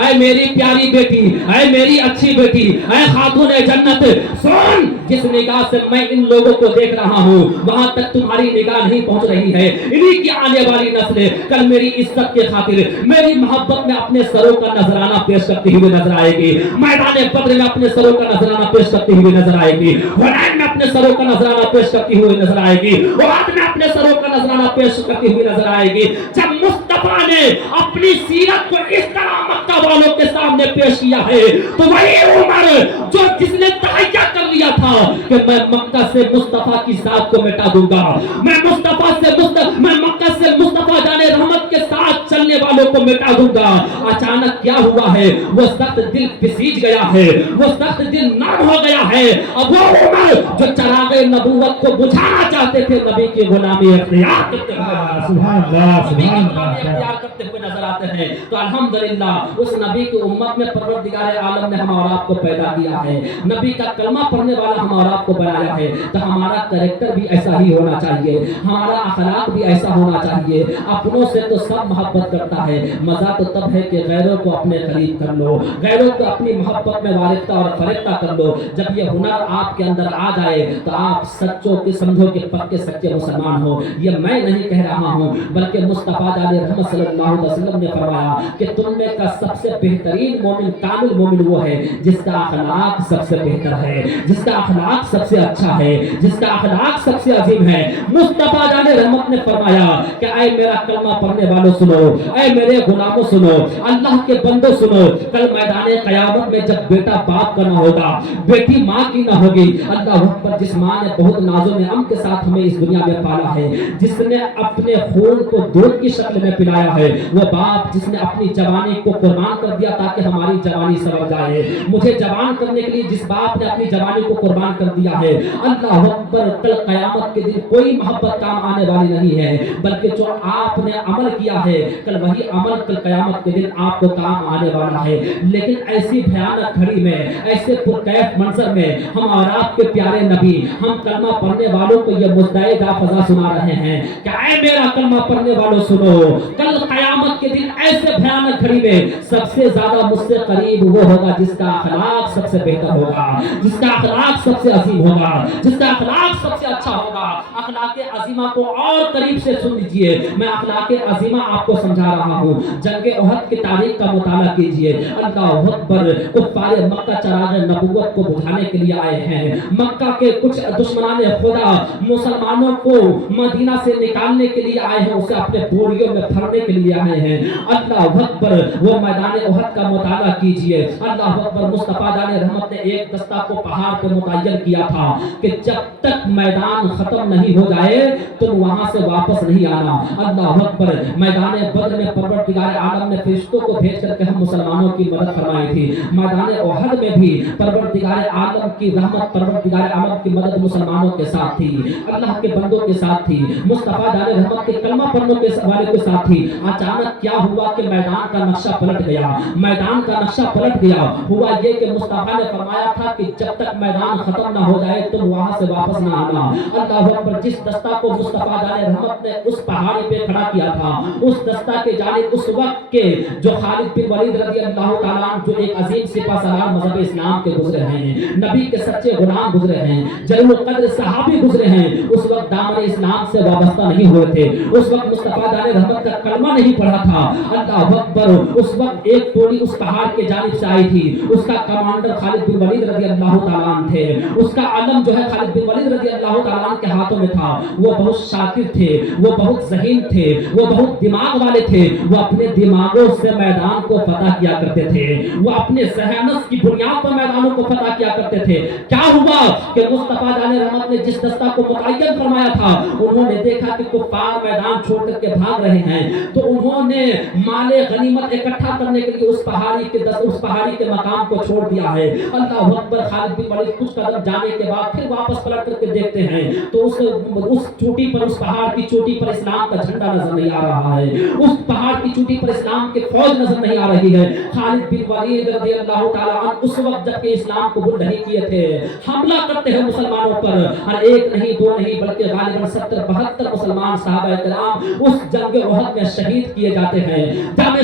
اے میری پیاری بیٹی، اے میری اچھی بیٹی، اے خاتون جنت، سن، جس نگاہ سے میں ان لوگوں کو دیکھ رہا ہوں وہاں تک تمہاری نگاہ نہیں پہنچ رہی ہے۔ انہی کی آنے والی نسل کل میری عزت کے خاطر، میری محبت میں اپنے سروں کا نذرانہ پیش کرتی ہوئی نظر آئے گی، میدان بدر میں اپنے سروں کا نذرانہ پیش کرتی ہوئی نظر آئے گی، حنین میں اپنے سروں کا نذرانہ پیش کرتی ہوئی نظر آئے گی، احد میں اپنے سروں کا نذرانہ پیش کرتی ہوئی نظر آئے گی۔ جب مصطفیٰ نے اپنی سیرت کو اس طرح مکہ والوں کے سامنے پیش کیا ہے تو وہی عمر جو جس نے تہیہ کر لیا تھا کہ میں مکہ سے مصطفیٰ کی ذات کو مٹا دوں گا، میں مکہ سے مصطفیٰ جان رحمت کے ساتھ چلنے والوں کو مٹا دوں گا، اچانک کیا ہوا ہے؟ وہ سخت دل پسیج گیا ہے، وہ سخت دل نرم ہو گیا ہے۔ اب وہ عمر جو چراغ نبوت کو بجھانا چاہتے تھے نبی کی غلامی اختیار کرتے ہوئے نظر آتے ہیں۔ تو الحمدللہ اس نبی کی امت میں پروردگار عالم نے ہم اور آپ کو پیدا کیا ہے، نبی کا کلمہ پڑھنے والا ہم اور آپ کو بنایا ہے، تو ہمارا کریکٹر بھی ایسا ہی ہونا چاہیے، ہمارا اخلاق بھی ایسا ہونا چاہیے۔ اپنوں سے تو سب محبت کرتا ہے، مزہ تو تب ہے کہ غیروں کو اپنے قریب کر لو، غیروں کو اپنی محبت میں وارفتہ اور فرشتہ کر لو۔ جب یہ ہنر آپ کے اندر آ جائے تو آپ سچوں کے سمجھو کہ پکے سچے مسلمان ہو۔ یہ میں نہیں کہہ رہا ہوں بلکہ مصطفیٰ علیہ رحمت صلی اللہ علیہ وسلم نے فرمایا کہ تم میں کا سب سے بہترین مومن، کامل مومن وہ ہے جس کا اخلاق سب سے بہتر ہے، جس کا اخلاق سب سے اچھا ہے، جس کا اخلاق سب سے عظیم ہے۔ مصطفیٰ علیہ رحمت نے فرمایا کہ اے میرا کلمہ پڑھنے والوں سنو، اے میرے غلاموں سنو، اللہ کے بندوں سنو، کل میدان قیامت میں جب بیٹا باپ کا نہ ہوگا، بیٹی ماں کی نہ ہوگی، اللہ اکبر، جس ماں نے بہت ناز و نعم کے ساتھ ہمیں اس دنیا میں پالا ہے، جس نے اپنے خون کو دودھ کی شکل میں پلایا ہے، وہ باپ جس نے اپنی جوانی کو قربان کر دیا تاکہ ہماری جوانی سنور جائے، مجھے جوان کرنے کے لیے جس باپ نے اپنی جوانی کو قربان کر دیا ہے، اللہ اکبر، کل قیامت کے دن کوئی محبت کام آنے والی نہیں ہے، بلکہ جو آپ نے عمل کیا ہے کل وہی عمل کل قیامت کے دن آپ کو کام آنے والا ہے۔ لیکن ایسی بھیانک گھڑی میں، ایسے پرکیف منظر میں ہم اور آپ کے پیارے نبی، ہم کلمہ پڑھنے والوں کو یہ مزدائے دا فضا سنا رہے ہیں کہ اے میرا کلمہ پڑھنے والوں سنو، کل قیامت کے دن ایسے بھیانک گھڑی میں سب سے زیادہ مجھ سے قریب وہ ہوگا جس کا اخلاق سب سے بہتر ہوگا، جس کا اخلاق سب سے عظیم ہوگا، جس کا اخلاق سب سے اچھا ہوگا۔ اخلاق عظیمہ کو اور قریب سے سن لیجئے، میں اخلاق عظیمہ آپ کو سمجھا رہا ہوں۔ جنگ احد کی تاریخ کا مطالعہ کیجئے، اللہ اکبر، کفار مکہ چراغ نبوت کو بجھانے کے لیے آئے ہیں، مکہ کے کچھ دشمنان خدا مسلمانوں کو مدینہ سے نکالنے کے لیے آئے ہیں، اسے اپنے بوریوں میں بھرنے کے لیے آئے ہیں۔ اللہ اکبر، وہ میدان احد کا مطالعہ کیجئے، اللہ اکبر، مصطفیٰ علیہ رحمت نے ایک دستہ کو پہاڑ پہ متعین کیا تھا کہ جب تک میدان ختم نہیں ہو جائے تم وہاں سے واپس نہیں آنا۔ اللہ اکبر، میدان بدر میں پروردگار عالم نے فرشتوں کو بھیج کر کے ہم مسلمانوں کی مدد فرمائی تھی، میدان احد میں بھی پروردگار عالم کی رحمت، پروردگار عالم کی مدد مسلمانوں کے ساتھ تھی، اللہ کے بندوں کے ساتھ تھی، مصطفیٰ علیہ رحمت کے کلمہ پڑھنے والے کے ساتھ تھی۔ اچانک کیا ہوا کہ میدان کا نقشہ پلٹ گیا، میدان کا نقشہ پلٹ گیا۔ ہوا یہ کہ مصطفیٰ نے فرمایا تھا کہ جب تک میدان ختم نہ ہو جائے تم وہاں سے واپس نہ آنا۔ اللہ اکبر، جس دستہ کو مصطفیٰ علیہ رحمت نے اس پہاڑی پہ کھڑا کیا تھا، اس دستہ کے جانب اس وقت کے جو خالد بن ولید رضی اللہ تعالیٰ عنہ، جو ایک عظیم سپہ سالار مذہب اسلام کے گزرے ہیں، نبی کے سچے غلام گزرے ہیں، جلیل القدر صحابی گزرے ہیں، اس وقت دامن اسلام سے وابستہ نہیں ہوئے تھے، اس وقت مصطفیٰ علیہ رحمت کا کلمہ نہیں پڑھا تھا۔ اللہ اکبر، اس وقت ایک ٹولی اس پہاڑ کے جانب سے آئی تھی، اس کا کمانڈر خالد بن ولید رضی اللہ تعالیٰ عنہ تھے، اس کا علم جو ہے خالد بن ولید رضی اللہ تعالیٰ عنہ کے ہاتھوں میں تھا۔ وہ بہت شاطر تھے، وہ بہت ذہین تھے، وہ بہت دماغ والے تھے، وہ اپنے دماغوں سے میدان کو فتح کیا کرتے تھے، وہ اپنے ذہانت کی بنیاد پر میدانوں کو فتح کیا کرتے تھے۔ کیا ہوا کہ مصطفیٰ علیہ رحمت نے جس دستہ کو متعین فرمایا تھا، انہوں نے دیکھا کہ کفار میدان چھوڑ کر کے بھاگ رہے ہیں، تو انہوں نے مال غنیمت اکٹھا کرنے کے لیے اس پہاڑی کے مقام کو چھوڑ دیا ہے۔ اللہ اکبر، خالد بن ولید کچھ قدم جانے کے بعد پھر واپس پلٹ کر کے دیکھتے ہیں تو اس چوٹی پر، اس پہاڑ کی چوٹی پر اسلام کا جھنڈا نظر نہیں آ رہا ہے، اس پہاڑ کی چوٹی پر اسلام کی فوج نظر نہیں آ رہی ہے۔ خالد بن ولید رضی اللہ تعالیٰ عنہ اس وقت جب کہ اسلام قبول نہیں کیے تھے، حملہ کرتے ہیں مسلمانوں پر، اور ایک نہیں دو نہیں بلکہ غالباً 70-72 مسلمان صحابہ کرام اس جنگ احد میں شہید کیے جاتے ہیں۔ جام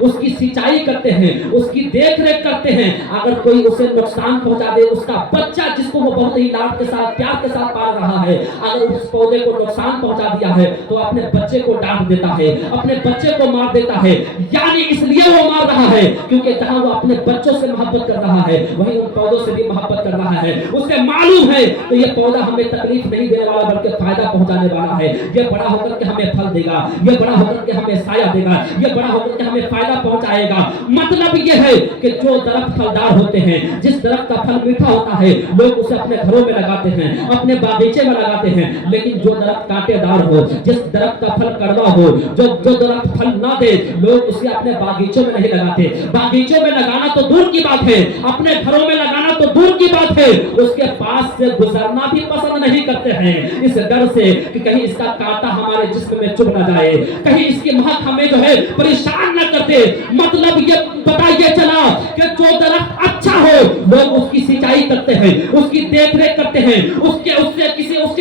اس کی سینچائی کرتے ہیں, اس کی دیکھ ریکھ کرتے ہیں. اگر کوئی اسے نقصان پہنچا دے, اس کا بچہ جس کو وہ بہت ہی لاڈ کے ساتھ پیار کے ساتھ پال رہا ہے, اگر اس پودے کو نقصان پہنچا دیا ہے تو اپنے بچے کو ڈانٹ دیتا ہے, اپنے بچے کو مار دیتا ہے. یعنی اس لیے وہ مار رہا ہے کیونکہ جہاں وہ اپنے بچوں سے محبت کر رہا ہے وہیں ان پودوں سے بھی محبت کر رہا ہے. اسے معلوم ہے کہ یہ پودا ہمیں تکلیف نہیں دینے والا بلکہ فائدہ پہنچانے والا ہے. یہ بڑا ہو کر کے ہمیں پھل دے گا, یہ بڑا ہو کر کے ہمیں سایہ دے گا, یہ بڑا ہو کر کے ہمیں فائدہ پہنچائے گا. مطلب یہ ہے کہ جو درخت پھلدار ہوتے ہیں, جس درخت کا پھل میٹھا ہوتا ہے, لوگ اسے اپنے گھروں میں لگاتے ہیں, اپنے باغیچے میں لگاتے ہیں. لیکن جو درخت کانٹے دار ہو, جس درخت کا پھل کڑوا ہو, جو درخت پھل نہ دے, لوگ اسے اپنے باغیچوں میں نہیں لگاتے. باغیچوں میں لگانا تو دور کی بات ہے, اپنے گھروں میں لگانا تو دور کی بات ہے, اس کے پاس سے گزرنا بھی پسند نہیں کرتے ہیں, اس ڈر سے کہ کہیں اس کا کانٹا ہمارے جسم میں چبھ نہ جائے, کہیں اس کی مہک ہمیں جو ہے پریشان نہ کرتے. مطلب یہ پتہ یہ چلا کہ جو درخت اچھا ہو لوگ اس کی سینچائی کرتے ہیں, اس کی دیکھ ریکھ کرتے ہیں, اس کے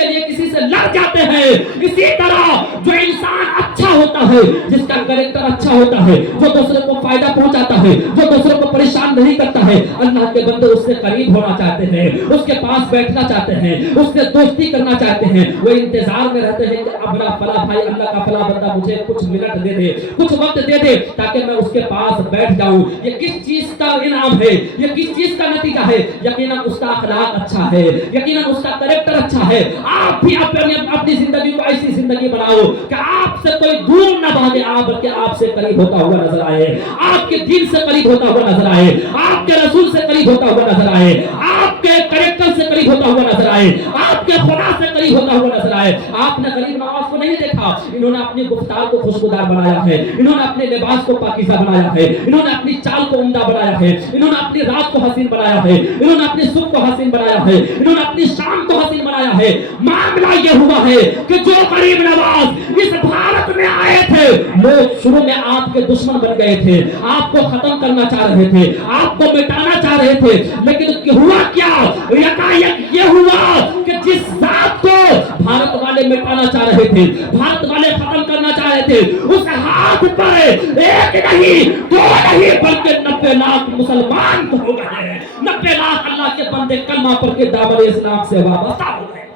لیے کسی سے لڑ جاتے ہیں. اسی طرح جو انسان اچھا ہوتا ہے, جس کا کریکٹر اچھا ہوتا ہے, جو دوسروں کو فائدہ پہنچاتا ہے, جو دوسروں کو پریشان نہیں کرتا ہے, اللہ کے بندے اس سے قریب ہونا چاہتے ہیں, اس کے پاس بیٹھنا چاہتے ہیں, اس سے دوستی کرنا چاہتے ہیں. وہ انتظار میں رہتے ہیں کہ اب میرا فلاں بھائی, اللہ کا فلاں بندہ مجھے کچھ منٹ دے دے, کچھ وقت دے دے تاکہ میں اس کے پاس بیٹھ جاؤں. یہ کس چیز کا انعام ہے, یہ کس چیز کا نتیجہ ہے؟ یقیناً اس کا اخلاق اچھا ہے, یقیناً اس کا کریکٹر اچھا ہے. آپ بھی اپنی زندگی کو ایسی زندگی بناؤ کہ آپ سے کوئی دور نہ بھاگے, بلکہ آپ سے قریب ہوتا ہوا نظر آئے, آپ کے دین سے قریب ہوتا ہوا نظر آئے, آپ کے رسول سے قریب ہوتا ہوا نظر آئے, آپ کے کریکٹر سے قریب ہوتا ہوا نظر آئے, آپ کے خدا سے قریب ہوتا ہوا نظر آئے. آپ نے غریب نواز کو نہیں دیکھا, انہوں نے اپنی گفتار کو خوشبودار بنایا ہے, انہوں نے اپنے لباس کو پاکیزہ بنایا ہے, انہوں نے اپنی چال کو عمدہ بنایا ہے, انہوں نے اپنی رات کو حسین بنایا ہے, انہوں نے اپنی صبح کو حسین بنایا ہے, انہوں نے اپنی شام کو حسین بنایا ہے. معاملہ یہ ہوا ہے کہ جو غریب نواز اس بھارت میں آئے تھے, لوگ شروع میں آپ کے دشمن بن گئے تھے, آپ کو ختم کرنا چاہ رہے تھے, آپ کو مٹانا چاہ رہے تھے. لیکن ہوا کیا؟ یکایک یہ ہوا کہ جس ذات کو بھارت والے مٹانا چاہ رہے تھے, بھارت والے ختم کرنا چاہ رہے تھے, اس ہاتھ پر ایک نہیں دو نہیں بلکہ 90 لاکھ مسلمان ہو گئے ہیں. 90 لاکھ اللہ کے بندے کلمہ پڑھ کے دعوت اسلام سے وابستہ ہو گئے.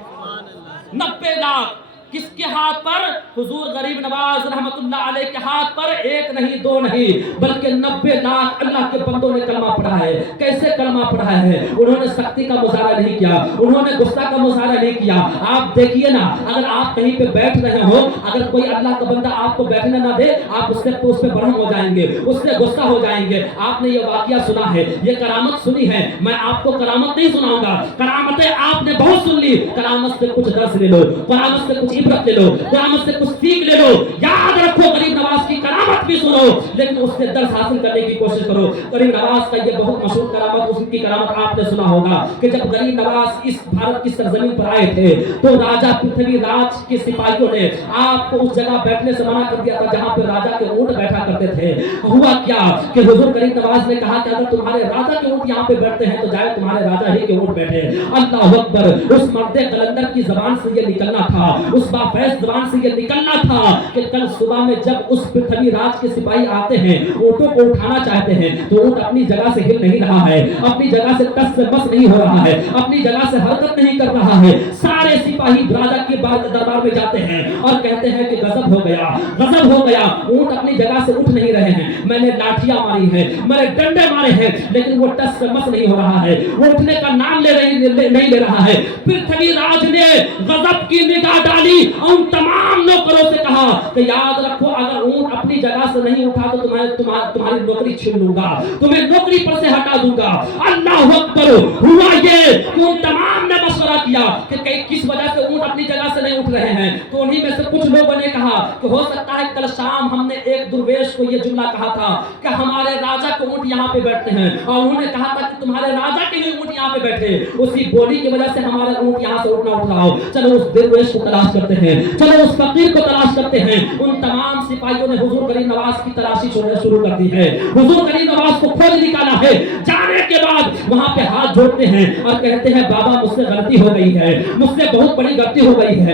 90 لاکھ کس کے ہاتھ پر؟ حضور غریب نواز رحمت اللہ علیہ کے ہاتھ پر ایک نہیں دو نہیں بلکہ 90 لاکھ اللہ کے بندوں نے کلمہ پڑھا ہے. کیسے کلمہ پڑھا ہے؟ انہوں نے سختی کا مظاہرہ نہیں کیا, انہوں نے غصہ کا مظاہرہ نہیں کیا. آپ دیکھیے نا, اگر آپ کہیں پہ بیٹھ رہے ہو, اگر کوئی اللہ کا بندہ آپ کو بیٹھنے نہ دے, آپ اس پہ برہم ہو جائیں گے, اس سے غصہ ہو جائیں گے. آپ نے یہ واقعہ سنا ہے, یہ کرامت سنی ہے. میں آپ کو کرامت نہیں سناؤں گا, کرامتیں آپ نے بہت سن لی. کرامت سے کچھ درس لے لو, کرامت سے کچھ عبرت لے لو, کرامت سے کچھ سیکھ لے لو. یاد رکھو غریب نواز کی کرامت بھی سنو لیکن اس سے درس حاصل کرنے کی کوشش کرو. غریب نواز کا یہ بہت مشہور کرامت, اس کی کرامت آپ نے سنا ہوگا کہ جب غریب نواز اس بھارت کی سرزمین پر آئے تھے تو راجا پرتھوی راج کے سپاہیوں نے آپ کو اس جگہ بیٹھنے سے منع کر دیا تھا جہاں پہ راجا کے اونٹ بیٹھا کرتے تھے. ہوا کیا کہ حضور غریب نواز نے کہا کہ اگر تمہارے راجا کے اونٹ یہاں پہ بیٹھتے ہیں تو جائے تمہارے راجا ہی کے اونٹ بیٹھے. اللہ اکبر. اس مرد قلندر کی زبان سے یہ نکلنا تھا, اس بافیض زبان سے یہ نکلنا تھا کہ کل صبح میں جب اس پرتھوی راج کے سپاہی آتے ہیں, اونٹوں کو اٹھانا چاہتے ہیں تو اونٹ اپنی جگہ سے ہل نہیں رہا ہے, اپنی جگہ سے ٹس سے بس نہیں ہو رہا ہے, اپنی جگہ سے حرکت نہیں کر رہا ہے. سارے سپاہی راجا کے دربار میں جاتے ہیں اور کہتے ہیں کہ غضب ہو گیا, غضب ہو گیا, اونٹ اپنی جگہ سے اٹھ نہیں رہے ہیں, میں نے لاٹھیاں ماری ہیں, میں نے ڈنڈے مارے ہیں لیکن وہ ٹس سے مس نہیں ہو رہا ہے, وہ اٹھنے کا نام نہیں لے رہا ہے. پرتھوی راج نے غضب کی نگاہ ڈالی اور ان تمام نوکروں سے کہا کہ یاد رکھو اگر اونٹ اپنی جگہ سے نہیں اٹھا تو تمہاری نوکری چھین لوں گا, تمہیں نوکری پر سے ہٹا دوں گا. اللہ اکبر. ہوا یہ کہ ان تمام نے مشورہ کیا کہ کس وجہ سے اونٹ اپنی جگہ سے نہیں اٹھ رہے ہیں, تو انہی میں سے کچھ لوگوں نے کہا کہ ہو سکتا ہے کل شام ہم نے ایک درویش کو یہ جملہ کہا تھا کہ ہمارے راجا کے اونٹ یہاں پہ بیٹھتے ہیں, اور انہوں نے کہا تھا کہ تمہارے راجا کے بھی اونٹ یہاں پہ بیٹھے, اسی بولی کی وجہ سے ہمارا اونٹ یہاں سے اٹھنا اٹھاؤ. چلو اس درویش کو تلاش کرتے ہیں, چلو اس فقیر کو تلاش کرتے ہیں. ان تمام سپاہیوں نے حضور غریب نواز کی تلاشی شروع کر دی ہے. حضور غریب نواز کو کھول نکالا ہے. جانے کے بعد وہاں پہ ہاتھ جوڑتے ہیں اور کہتے ہیں بابا مجھ سے غلطی غلطی ہو گئی ہے, مجھ سے بہت بڑی غلطی ہو گئی ہے,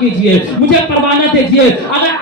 کیجئے, مجھے پروانہ دیجئے. اگر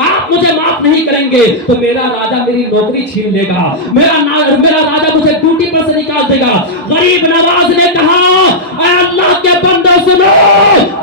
آپ مجھے معاف نہیں کریں گے, تو میرا راجا میری نوکری چھین لے گا, میرا راجا مجھے ڈیوٹی پر سے نکال دے گا. غریب نواز نے کہا, اے اللہ کے بندہ سنو,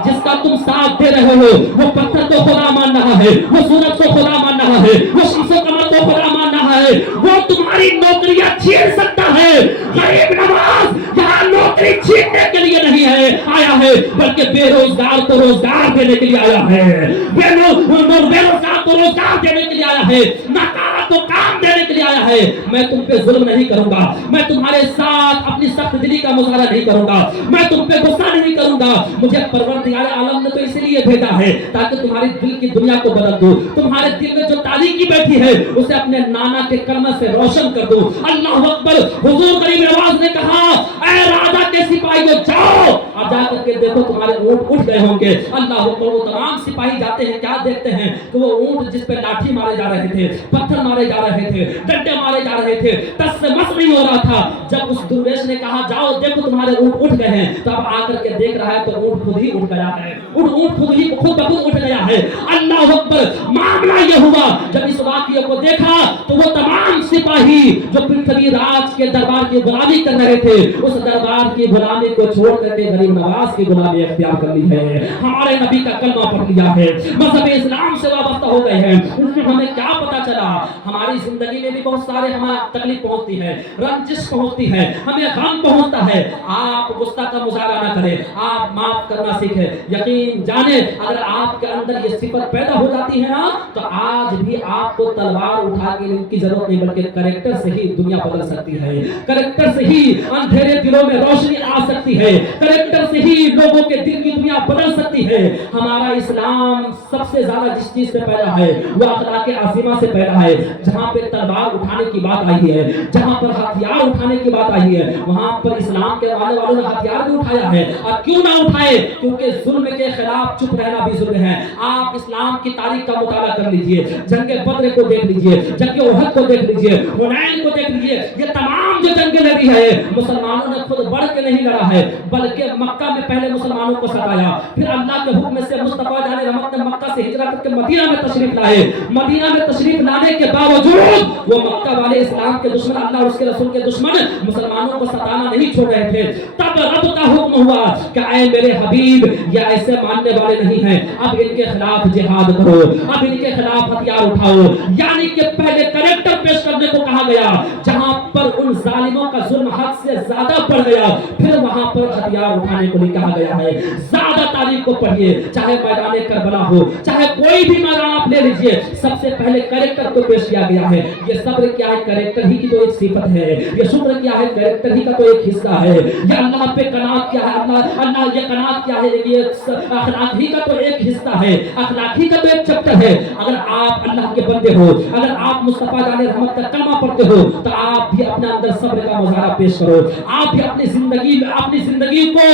جس کا تم ساتھ دے رہے ہو وہ پتھر کو خدا مان رہا ہے, وہ سورج کو خدا مان رہا ہے, وہ شمس و قمر کو خدا مان رہا ہے, وہ تمہاری نوکریاں چھین سکتا ہے. غریب نواز یہاں نوکری چھیننے کے لیے نہیں ہے آیا ہے, بلکہ بے روزگار کو روزگار دینے کے لیے آیا ہے, بے روزگار کو روزگار دینے کے لیے آیا ہے, ناکارہ کو کام دینے کے لیے آیا ہے. میں تم پہ ظلم نہیں کروں گا, میں تمہارے ساتھ اپنی سخت دلی کا مظاہرہ نہیں کروں گا, میں تم پہ غصہ نہیں کروں گا. مجھے پروردگار عالم نے تو اس لیے بھیجا ہے تاکہ تمہاری دل کی دنیا کو بدل دوں, تمہارے دل میں جو تاریکی بیٹھی ہے اسے اپنے نانا کے کلمہ سے روشن کر دوں. اللہ اکبر. حضور غریب نواز نے کہا, اے راجا کے سپاہیوں جاؤ, اب جا کر کے دیکھو تمہارے اونٹ اٹھ گئے ہوں گے. اللہ اکبر. وہ تمام سپاہی جاتے ہیں, کیا دیکھتے ہیں کہ وہ اونٹ جس پہ لاٹھی مارے جا رہے تھے, پتھر مارے جا رہے تھے, ڈنڈے مارے جا رہے تھے, تس سے مس نہیں ہو رہا تھا. جب اس درویش نے کہا جاؤ دیکھو تمہارے اونٹ اٹھ گئے ہیں, تو اب آ کر کے دیکھ رہا ہے تو اونٹ خود ہی اٹھ گیا ہے, اونٹ خود بخود اٹھ گیا ہے. اللہ اکبر. معاملہ یہ ہوا, جب اس واقعے کو دیکھا تو وہ تمام سپاہی جو پرتھوی راج کے دربار کی غلامی کر رہے تھے, اس دربار کی غلامی کو چھوڑ کر کے غریب نواز کی غلامی اختیار کر لی ہے, ہمارے نبی کا کلمہ پڑھ لیا ہے, مذہب اسلام سے وابستہ ہو گئے ہیں. اس میں ہمیں کیا پتا چلا, ہماری زندگی میں بھی بہت سارے ہمیں تکلیف پہنچتی ہے, رنجش پہنچتی ہے, ہمیں غم پہنچتا ہے. آپ غصہ کا مظاہرہ نہ کریں, آپ معاف کرنا سیکھیں. یقین جانیں اگر آپ کے اندر یہ صفت پیدا ہو جاتی ہے نا, تو آج بھی آپ کو تلوار اٹھا کے ان کی ضرورت نہیں, بلکہ کریکٹر سے ہی دنیا بدل سکتی ہے, کریکٹر سے ہی اندھیرے دلوں میں روشنی آ سکتی ہے, کریکٹر سے ہی لوگوں کے دل کی دنیا بدل سکتی ہے. ہمارا اسلام سب سے زیادہ جس چیز سے پیدا ہے وہ اخلاق عظیمہ سے پیدا ہے. جہاں پہ تلوار اٹھانے کی بات آئی ہے, جہاں پر ہتھیار اٹھانے کی بات آئی ہے, وہاں پر اسلام کے ماننے والوں نے ہتھیار بھی اٹھایا ہے. اور کیوں نہ اٹھائے, کیونکہ ظلم کے خلاف چپ رہنا بھی ظلم ہے. آپ اسلام کی تاریخ کا مطالعہ کر لیجئے, جنگ بدر کو دیکھ لیجئے, جنگ احد کو دیکھ لیجئے, حنین کو دیکھ لیجئے. یہ تمام جو جنگیں لڑی ہے مسلمانوں نے خود بڑھ کے نہیں لڑا ہے, بلکہ مکہ میں پہلے مسلمانوں کو ستایا, پھر اللہ کے حکم سے مصطفیٰ جان رحمت نے مکہ سے ہجرت کر کے مدینہ میں تشریف لائے. مدینہ میں تشریف لانے کے باوجود وہ مکہ والے اسلام کے دشمن, اللہ اور اس کے رسول کے دشمن مسلمانوں کو ستانا نہیں چھوڑ رہے تھے. تب رب کا حکم ہوا کہ اے میرے حبیب, یہ ایسے ماننے والے نہیں ہیں, اب ان کے خلاف جہاد کرو, اب ان کے خلاف ہتھیار اٹھاؤ. یعنی کہ پہلے کریکٹر پیش کرنے کو کہا گیا, جہاں پر ان ظالموں کا ظلم حد سے زیادہ بڑھ گیا, پھر وہاں پر ہتھیار اٹھانے کو نہیں کہا گیا ہے. زیادہ تاریخ کو پڑھیے, چاہے میدان کربلا ہو, چاہے کوئی بھی میدان آپ لے لیجئے, سب سے پہلے کریکٹر کو پیش کیا گیا ہے. یہ صبر کیا ہے, کریکٹر ہی کی تو ایک صفت ہے. یہ شکر کیا ہے, کریکٹر ہی کا تو ایک حصہ ہے. یہ اللہ پہ قناعت کیا ہے, اللہ یہ قناعت کیا ہے, یہ اخلاق ہی کا تو ایک حصہ ہے, اخلاق ہی کا تو ایک چیپٹر ہے. اگر آپ اللہ کے بندے ہو, اگر آپ مصطفیٰ جان رحمت کا کلمہ پڑھتے ہو, تو آپ بھی اپنے اندر صبر کا مظاہرہ پیش کرو. آپ بھی اپنی زندگی کو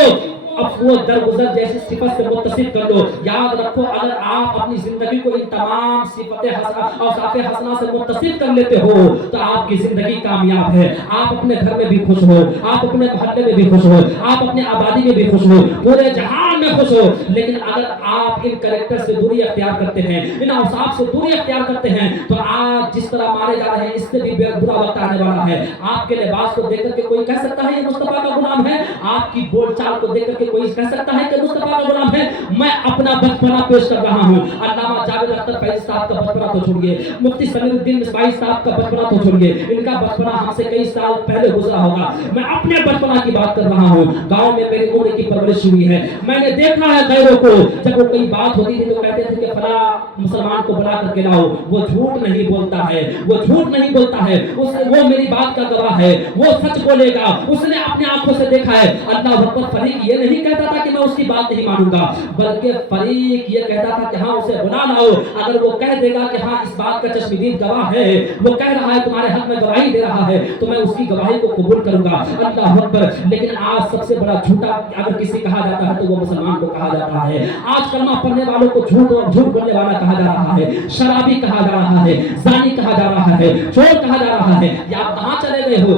اب وہ درگزر جیسی صفت سے متصف کر لو. یاد رکھو, اگر آپ اپنی زندگی کو ان تمام صفت اوصاف حسنہ سے متصف کر لیتے ہو تو آپ کی زندگی کامیاب ہے. آپ اپنے گھر میں بھی خوش ہو, آپ اپنے محلے میں بھی خوش ہو, آپ اپنے آبادی میں بھی خوش ہو, پورے جہان میں خوش ہو. لیکن اگر آپ ان کریکٹر سے دوری اختیار کرتے ہیں, ان اوصاف سے دوری اختیار کرتے ہیں, تو آج جس طرح مارے جا رہے ہیں اس سے بھی برا وقت آنے والا ہے. آپ کے لباس کو دیکھ کر کے کوئی کہہ سکتا ہے یہ مصطفیٰ کا غلام ہے, آپ کی بول چال کو دیکھ کر کے کوئی کہہ سکتا ہے کہ مصطفیٰ کا غلام ہے. میں اپنا بچپنا پیش کر رہا ہوں. علامہ جاوید اختر فیض صاحب کا بچپنا تو چھوڑیے, مفتی سمیر الدین مصباحی صاحب کا بچپنا تو چھوڑیے, ان کا بچپنا ہم سے کئی سال پہلے گزرا ہوگا. میں اپنے بچپنا کی بات کر رہا ہوں. گاؤں میں میری عمر کی پرورش ہوئی ہے. میں نے دیکھا ہے غیروں کو, جب وہ کوئی بات ہوتی تھی تو کہتے تھے کہ فلاں مسلمان کو بلا کر کے لاؤ, وہ جھوٹ نہیں بولتا ہے, وہ جھوٹ نہیں بولتا ہے, وہ میری بات کا گواہ ہے, وہ سچ بولے گا, اس نے اپنے آنکھوں سے دیکھا ہے. اللہ اکبر. فریق یہ نہیں کہتا تھا کہ میں اس کی بات نہیں مانوں گا, بلکہ فریق یہ کہتا تھا کہ ہاں اسے بلا لاؤ. اگر وہ کہہ دے گا کہ ہاں اس بات کا چشمدید گواہ ہے, وہ کہہ رہا ہے تمہارے حق میں گواہی دے رہا ہے, تو میں اس کی گواہی کو قبول کروں گا. اللہ اکبر. لیکن آج سب سے بڑا جھوٹا اگر کسی کہا جاتا ہے تو وہ مسلمان کو کہا جاتا ہے. آج کلمہ پڑھنے والوں کو جھوٹ بولنے والا کہا جا رہا ہے, شرابی کہا جا رہا ہے, زانی کہا جا رہا ہے, چور کہا جا رہا ہے. یہ آپ کہاں چلے گئے ہو؟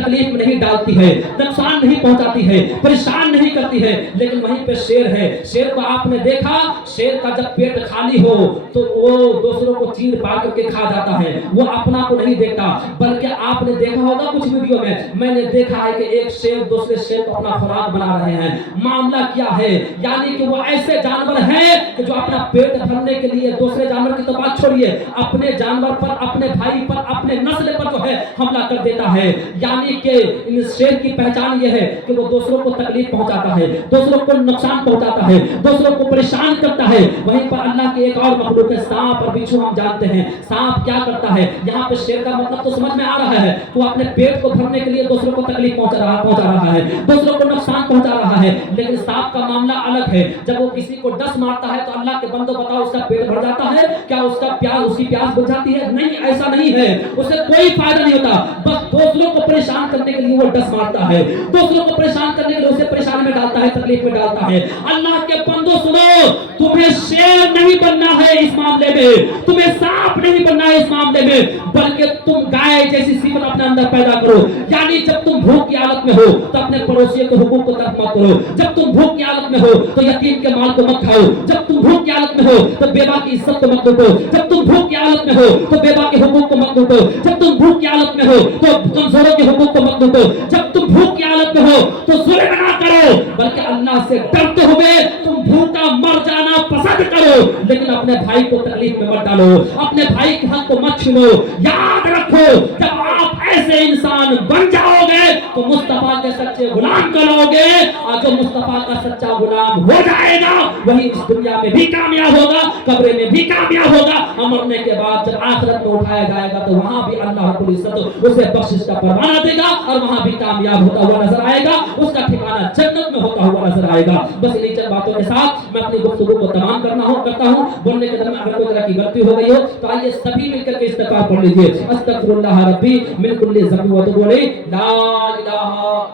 تکلیف میں نہیں ڈالتی ہے، نقصان نہیں پہنچاتی ہے، پریشان نہیں کرتی ہے، لیکن وہیں پہ شیر ہے، شیر کو آپ نے دیکھا، شیر کا جب پیٹ خالی ہو تو وہ دوسروں کو چیر پاڑ کر کے کھا جاتا ہے، وہ اپنا کو نہیں دیکھتا، بلکہ آپ نے دیکھا ہوگا کچھ ویڈیو میں نے دیکھا ہے کہ ایک شیر دوسرے شیر کو اپنا خوراک بنا رہے ہیں۔ معاملہ کیا ہے؟ یعنی کہ وہ ایسے جانور ہیں کہ جو اپنا پیٹ بھرنے کے لیے دوسرے جانور کی تو بات چھوڑیے، اپنے جانور پر، اپنے بھائی پر، اپنے نسل پر جو ہے حملہ کر دیتا ہے۔ یعنی کہ ان شیر کی پہچان یہ ہے کہ وہ دوسروں کو تکلیف پہنچاتا ہے، دوسروں کو نقصان پہنچاتا ہے، دوسروں کو پریشان کرتا ہے۔ وہیں پر اللہ کی ایک اور مخلوق ہے سانپ اور بچھو، ہم جانتے ہیں سانپ کیا کرتا ہے۔ یہاں پہ شیر کا مطلب تو سمجھ میں آ رہا ہے، وہ اپنے پیٹ کو بھرنے کے لیے دوسروں کو تکلیف پہنچا رہا ہے، دوسروں کو نقصان پہنچا رہا ہے۔ لیکن سانپ کا معاملہ الگ ہے، جب وہ کسی کو ڈس مارتا ہے تو اللہ کے بندو بتاؤ اس کا پیٹ بھر جاتا ہے کیا؟ اس کی پیاس بجھ جاتی ہے؟ نہیں، ایسا نہیں ہے، اسے کوئی فائدہ نہیں ہوتا، بس دوسروں کو پریشان کرنے کے لیے وہ ڈس مارتا ہے، دوسروں کو پریشان کرنے کے لیے اسے پریشانی میں ڈالتا ہے، تکلیف میں ڈالتا ہے۔ اللہ کے بندو سنو، تمہیں شیر نہیں بننا ہے اس معاملے میں، تمہیں سانپ نہیں بننا ہے اس معاملے میں، بلکہ تم گائے جیسی صفت اپنے اندر پیدا کرو۔ یعنی جب تم بھوک کی حالت میں ہو تو اپنے پڑوسی کے حقوق کو ترک مت کرو، جب تم بھوک کی حالت میں ہو تو یتیم کے مال کو مت کھاؤ، جب تم بھوک کی حالت میں ہو تو بیوہ کی عزت کو مت لوٹو، جب تم بھوک کی حالت میں ہو تو بیوہ کے حقوق کو مت لوٹو، جب تم بھوک کی حالت میں ہو تو کمزوروں کے حقوق کو مت لوٹو، جب تم بھوک کی حالت میں ہو تو ظلم نہ کرو، بلکہ اللہ سے ڈرتے ہوئے تم بھوکا مر جانا پسند کرو، لیکن اپنے بھائی کو تکلیف میں مت ڈالو، اپنے بھائی کے حق کو مت چھینو۔ یاد رکھو، جب آپ ایسے انسان بن جاؤ گے تو مصطفیٰ کے سچے غلام کہلاؤ گے، اور جو مصطفیٰ کا سچا غلام ہو جائے گا وہی اس دنیا میں بھی کامیاب ہوگا، قبر میں بھی کامیاب ہوگا، اور مرنے کے بعد جب آخرت میں اٹھایا جائے گا تو وہاں بھی اللہ رب العزت اسے بخشش کا پروانہ دے گا اور وہاں بھی کامیاب ہوتا ہوا نظر آئے گا، اس کا ٹھکانہ جنت میں ہوتا ہوا نظر آئے گا۔ بس انہی چند باتوں کے ساتھ میں اپنی گفتگو کو تمام کرتا ہوں۔ بولنے کے درمیان اگر کوئی طرح کی غلطی ہو گئی ہو تو آئیے سبھی مل کر کے استغفار پڑھ لیجیے۔ استغفر اللہ ربی من کل ذنب و اتوب الیہ، لا الہ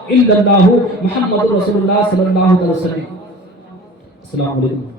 الا اللہ محمد رسول اللہ صلی اللہ علیہ وسلم۔ السلام علیکم۔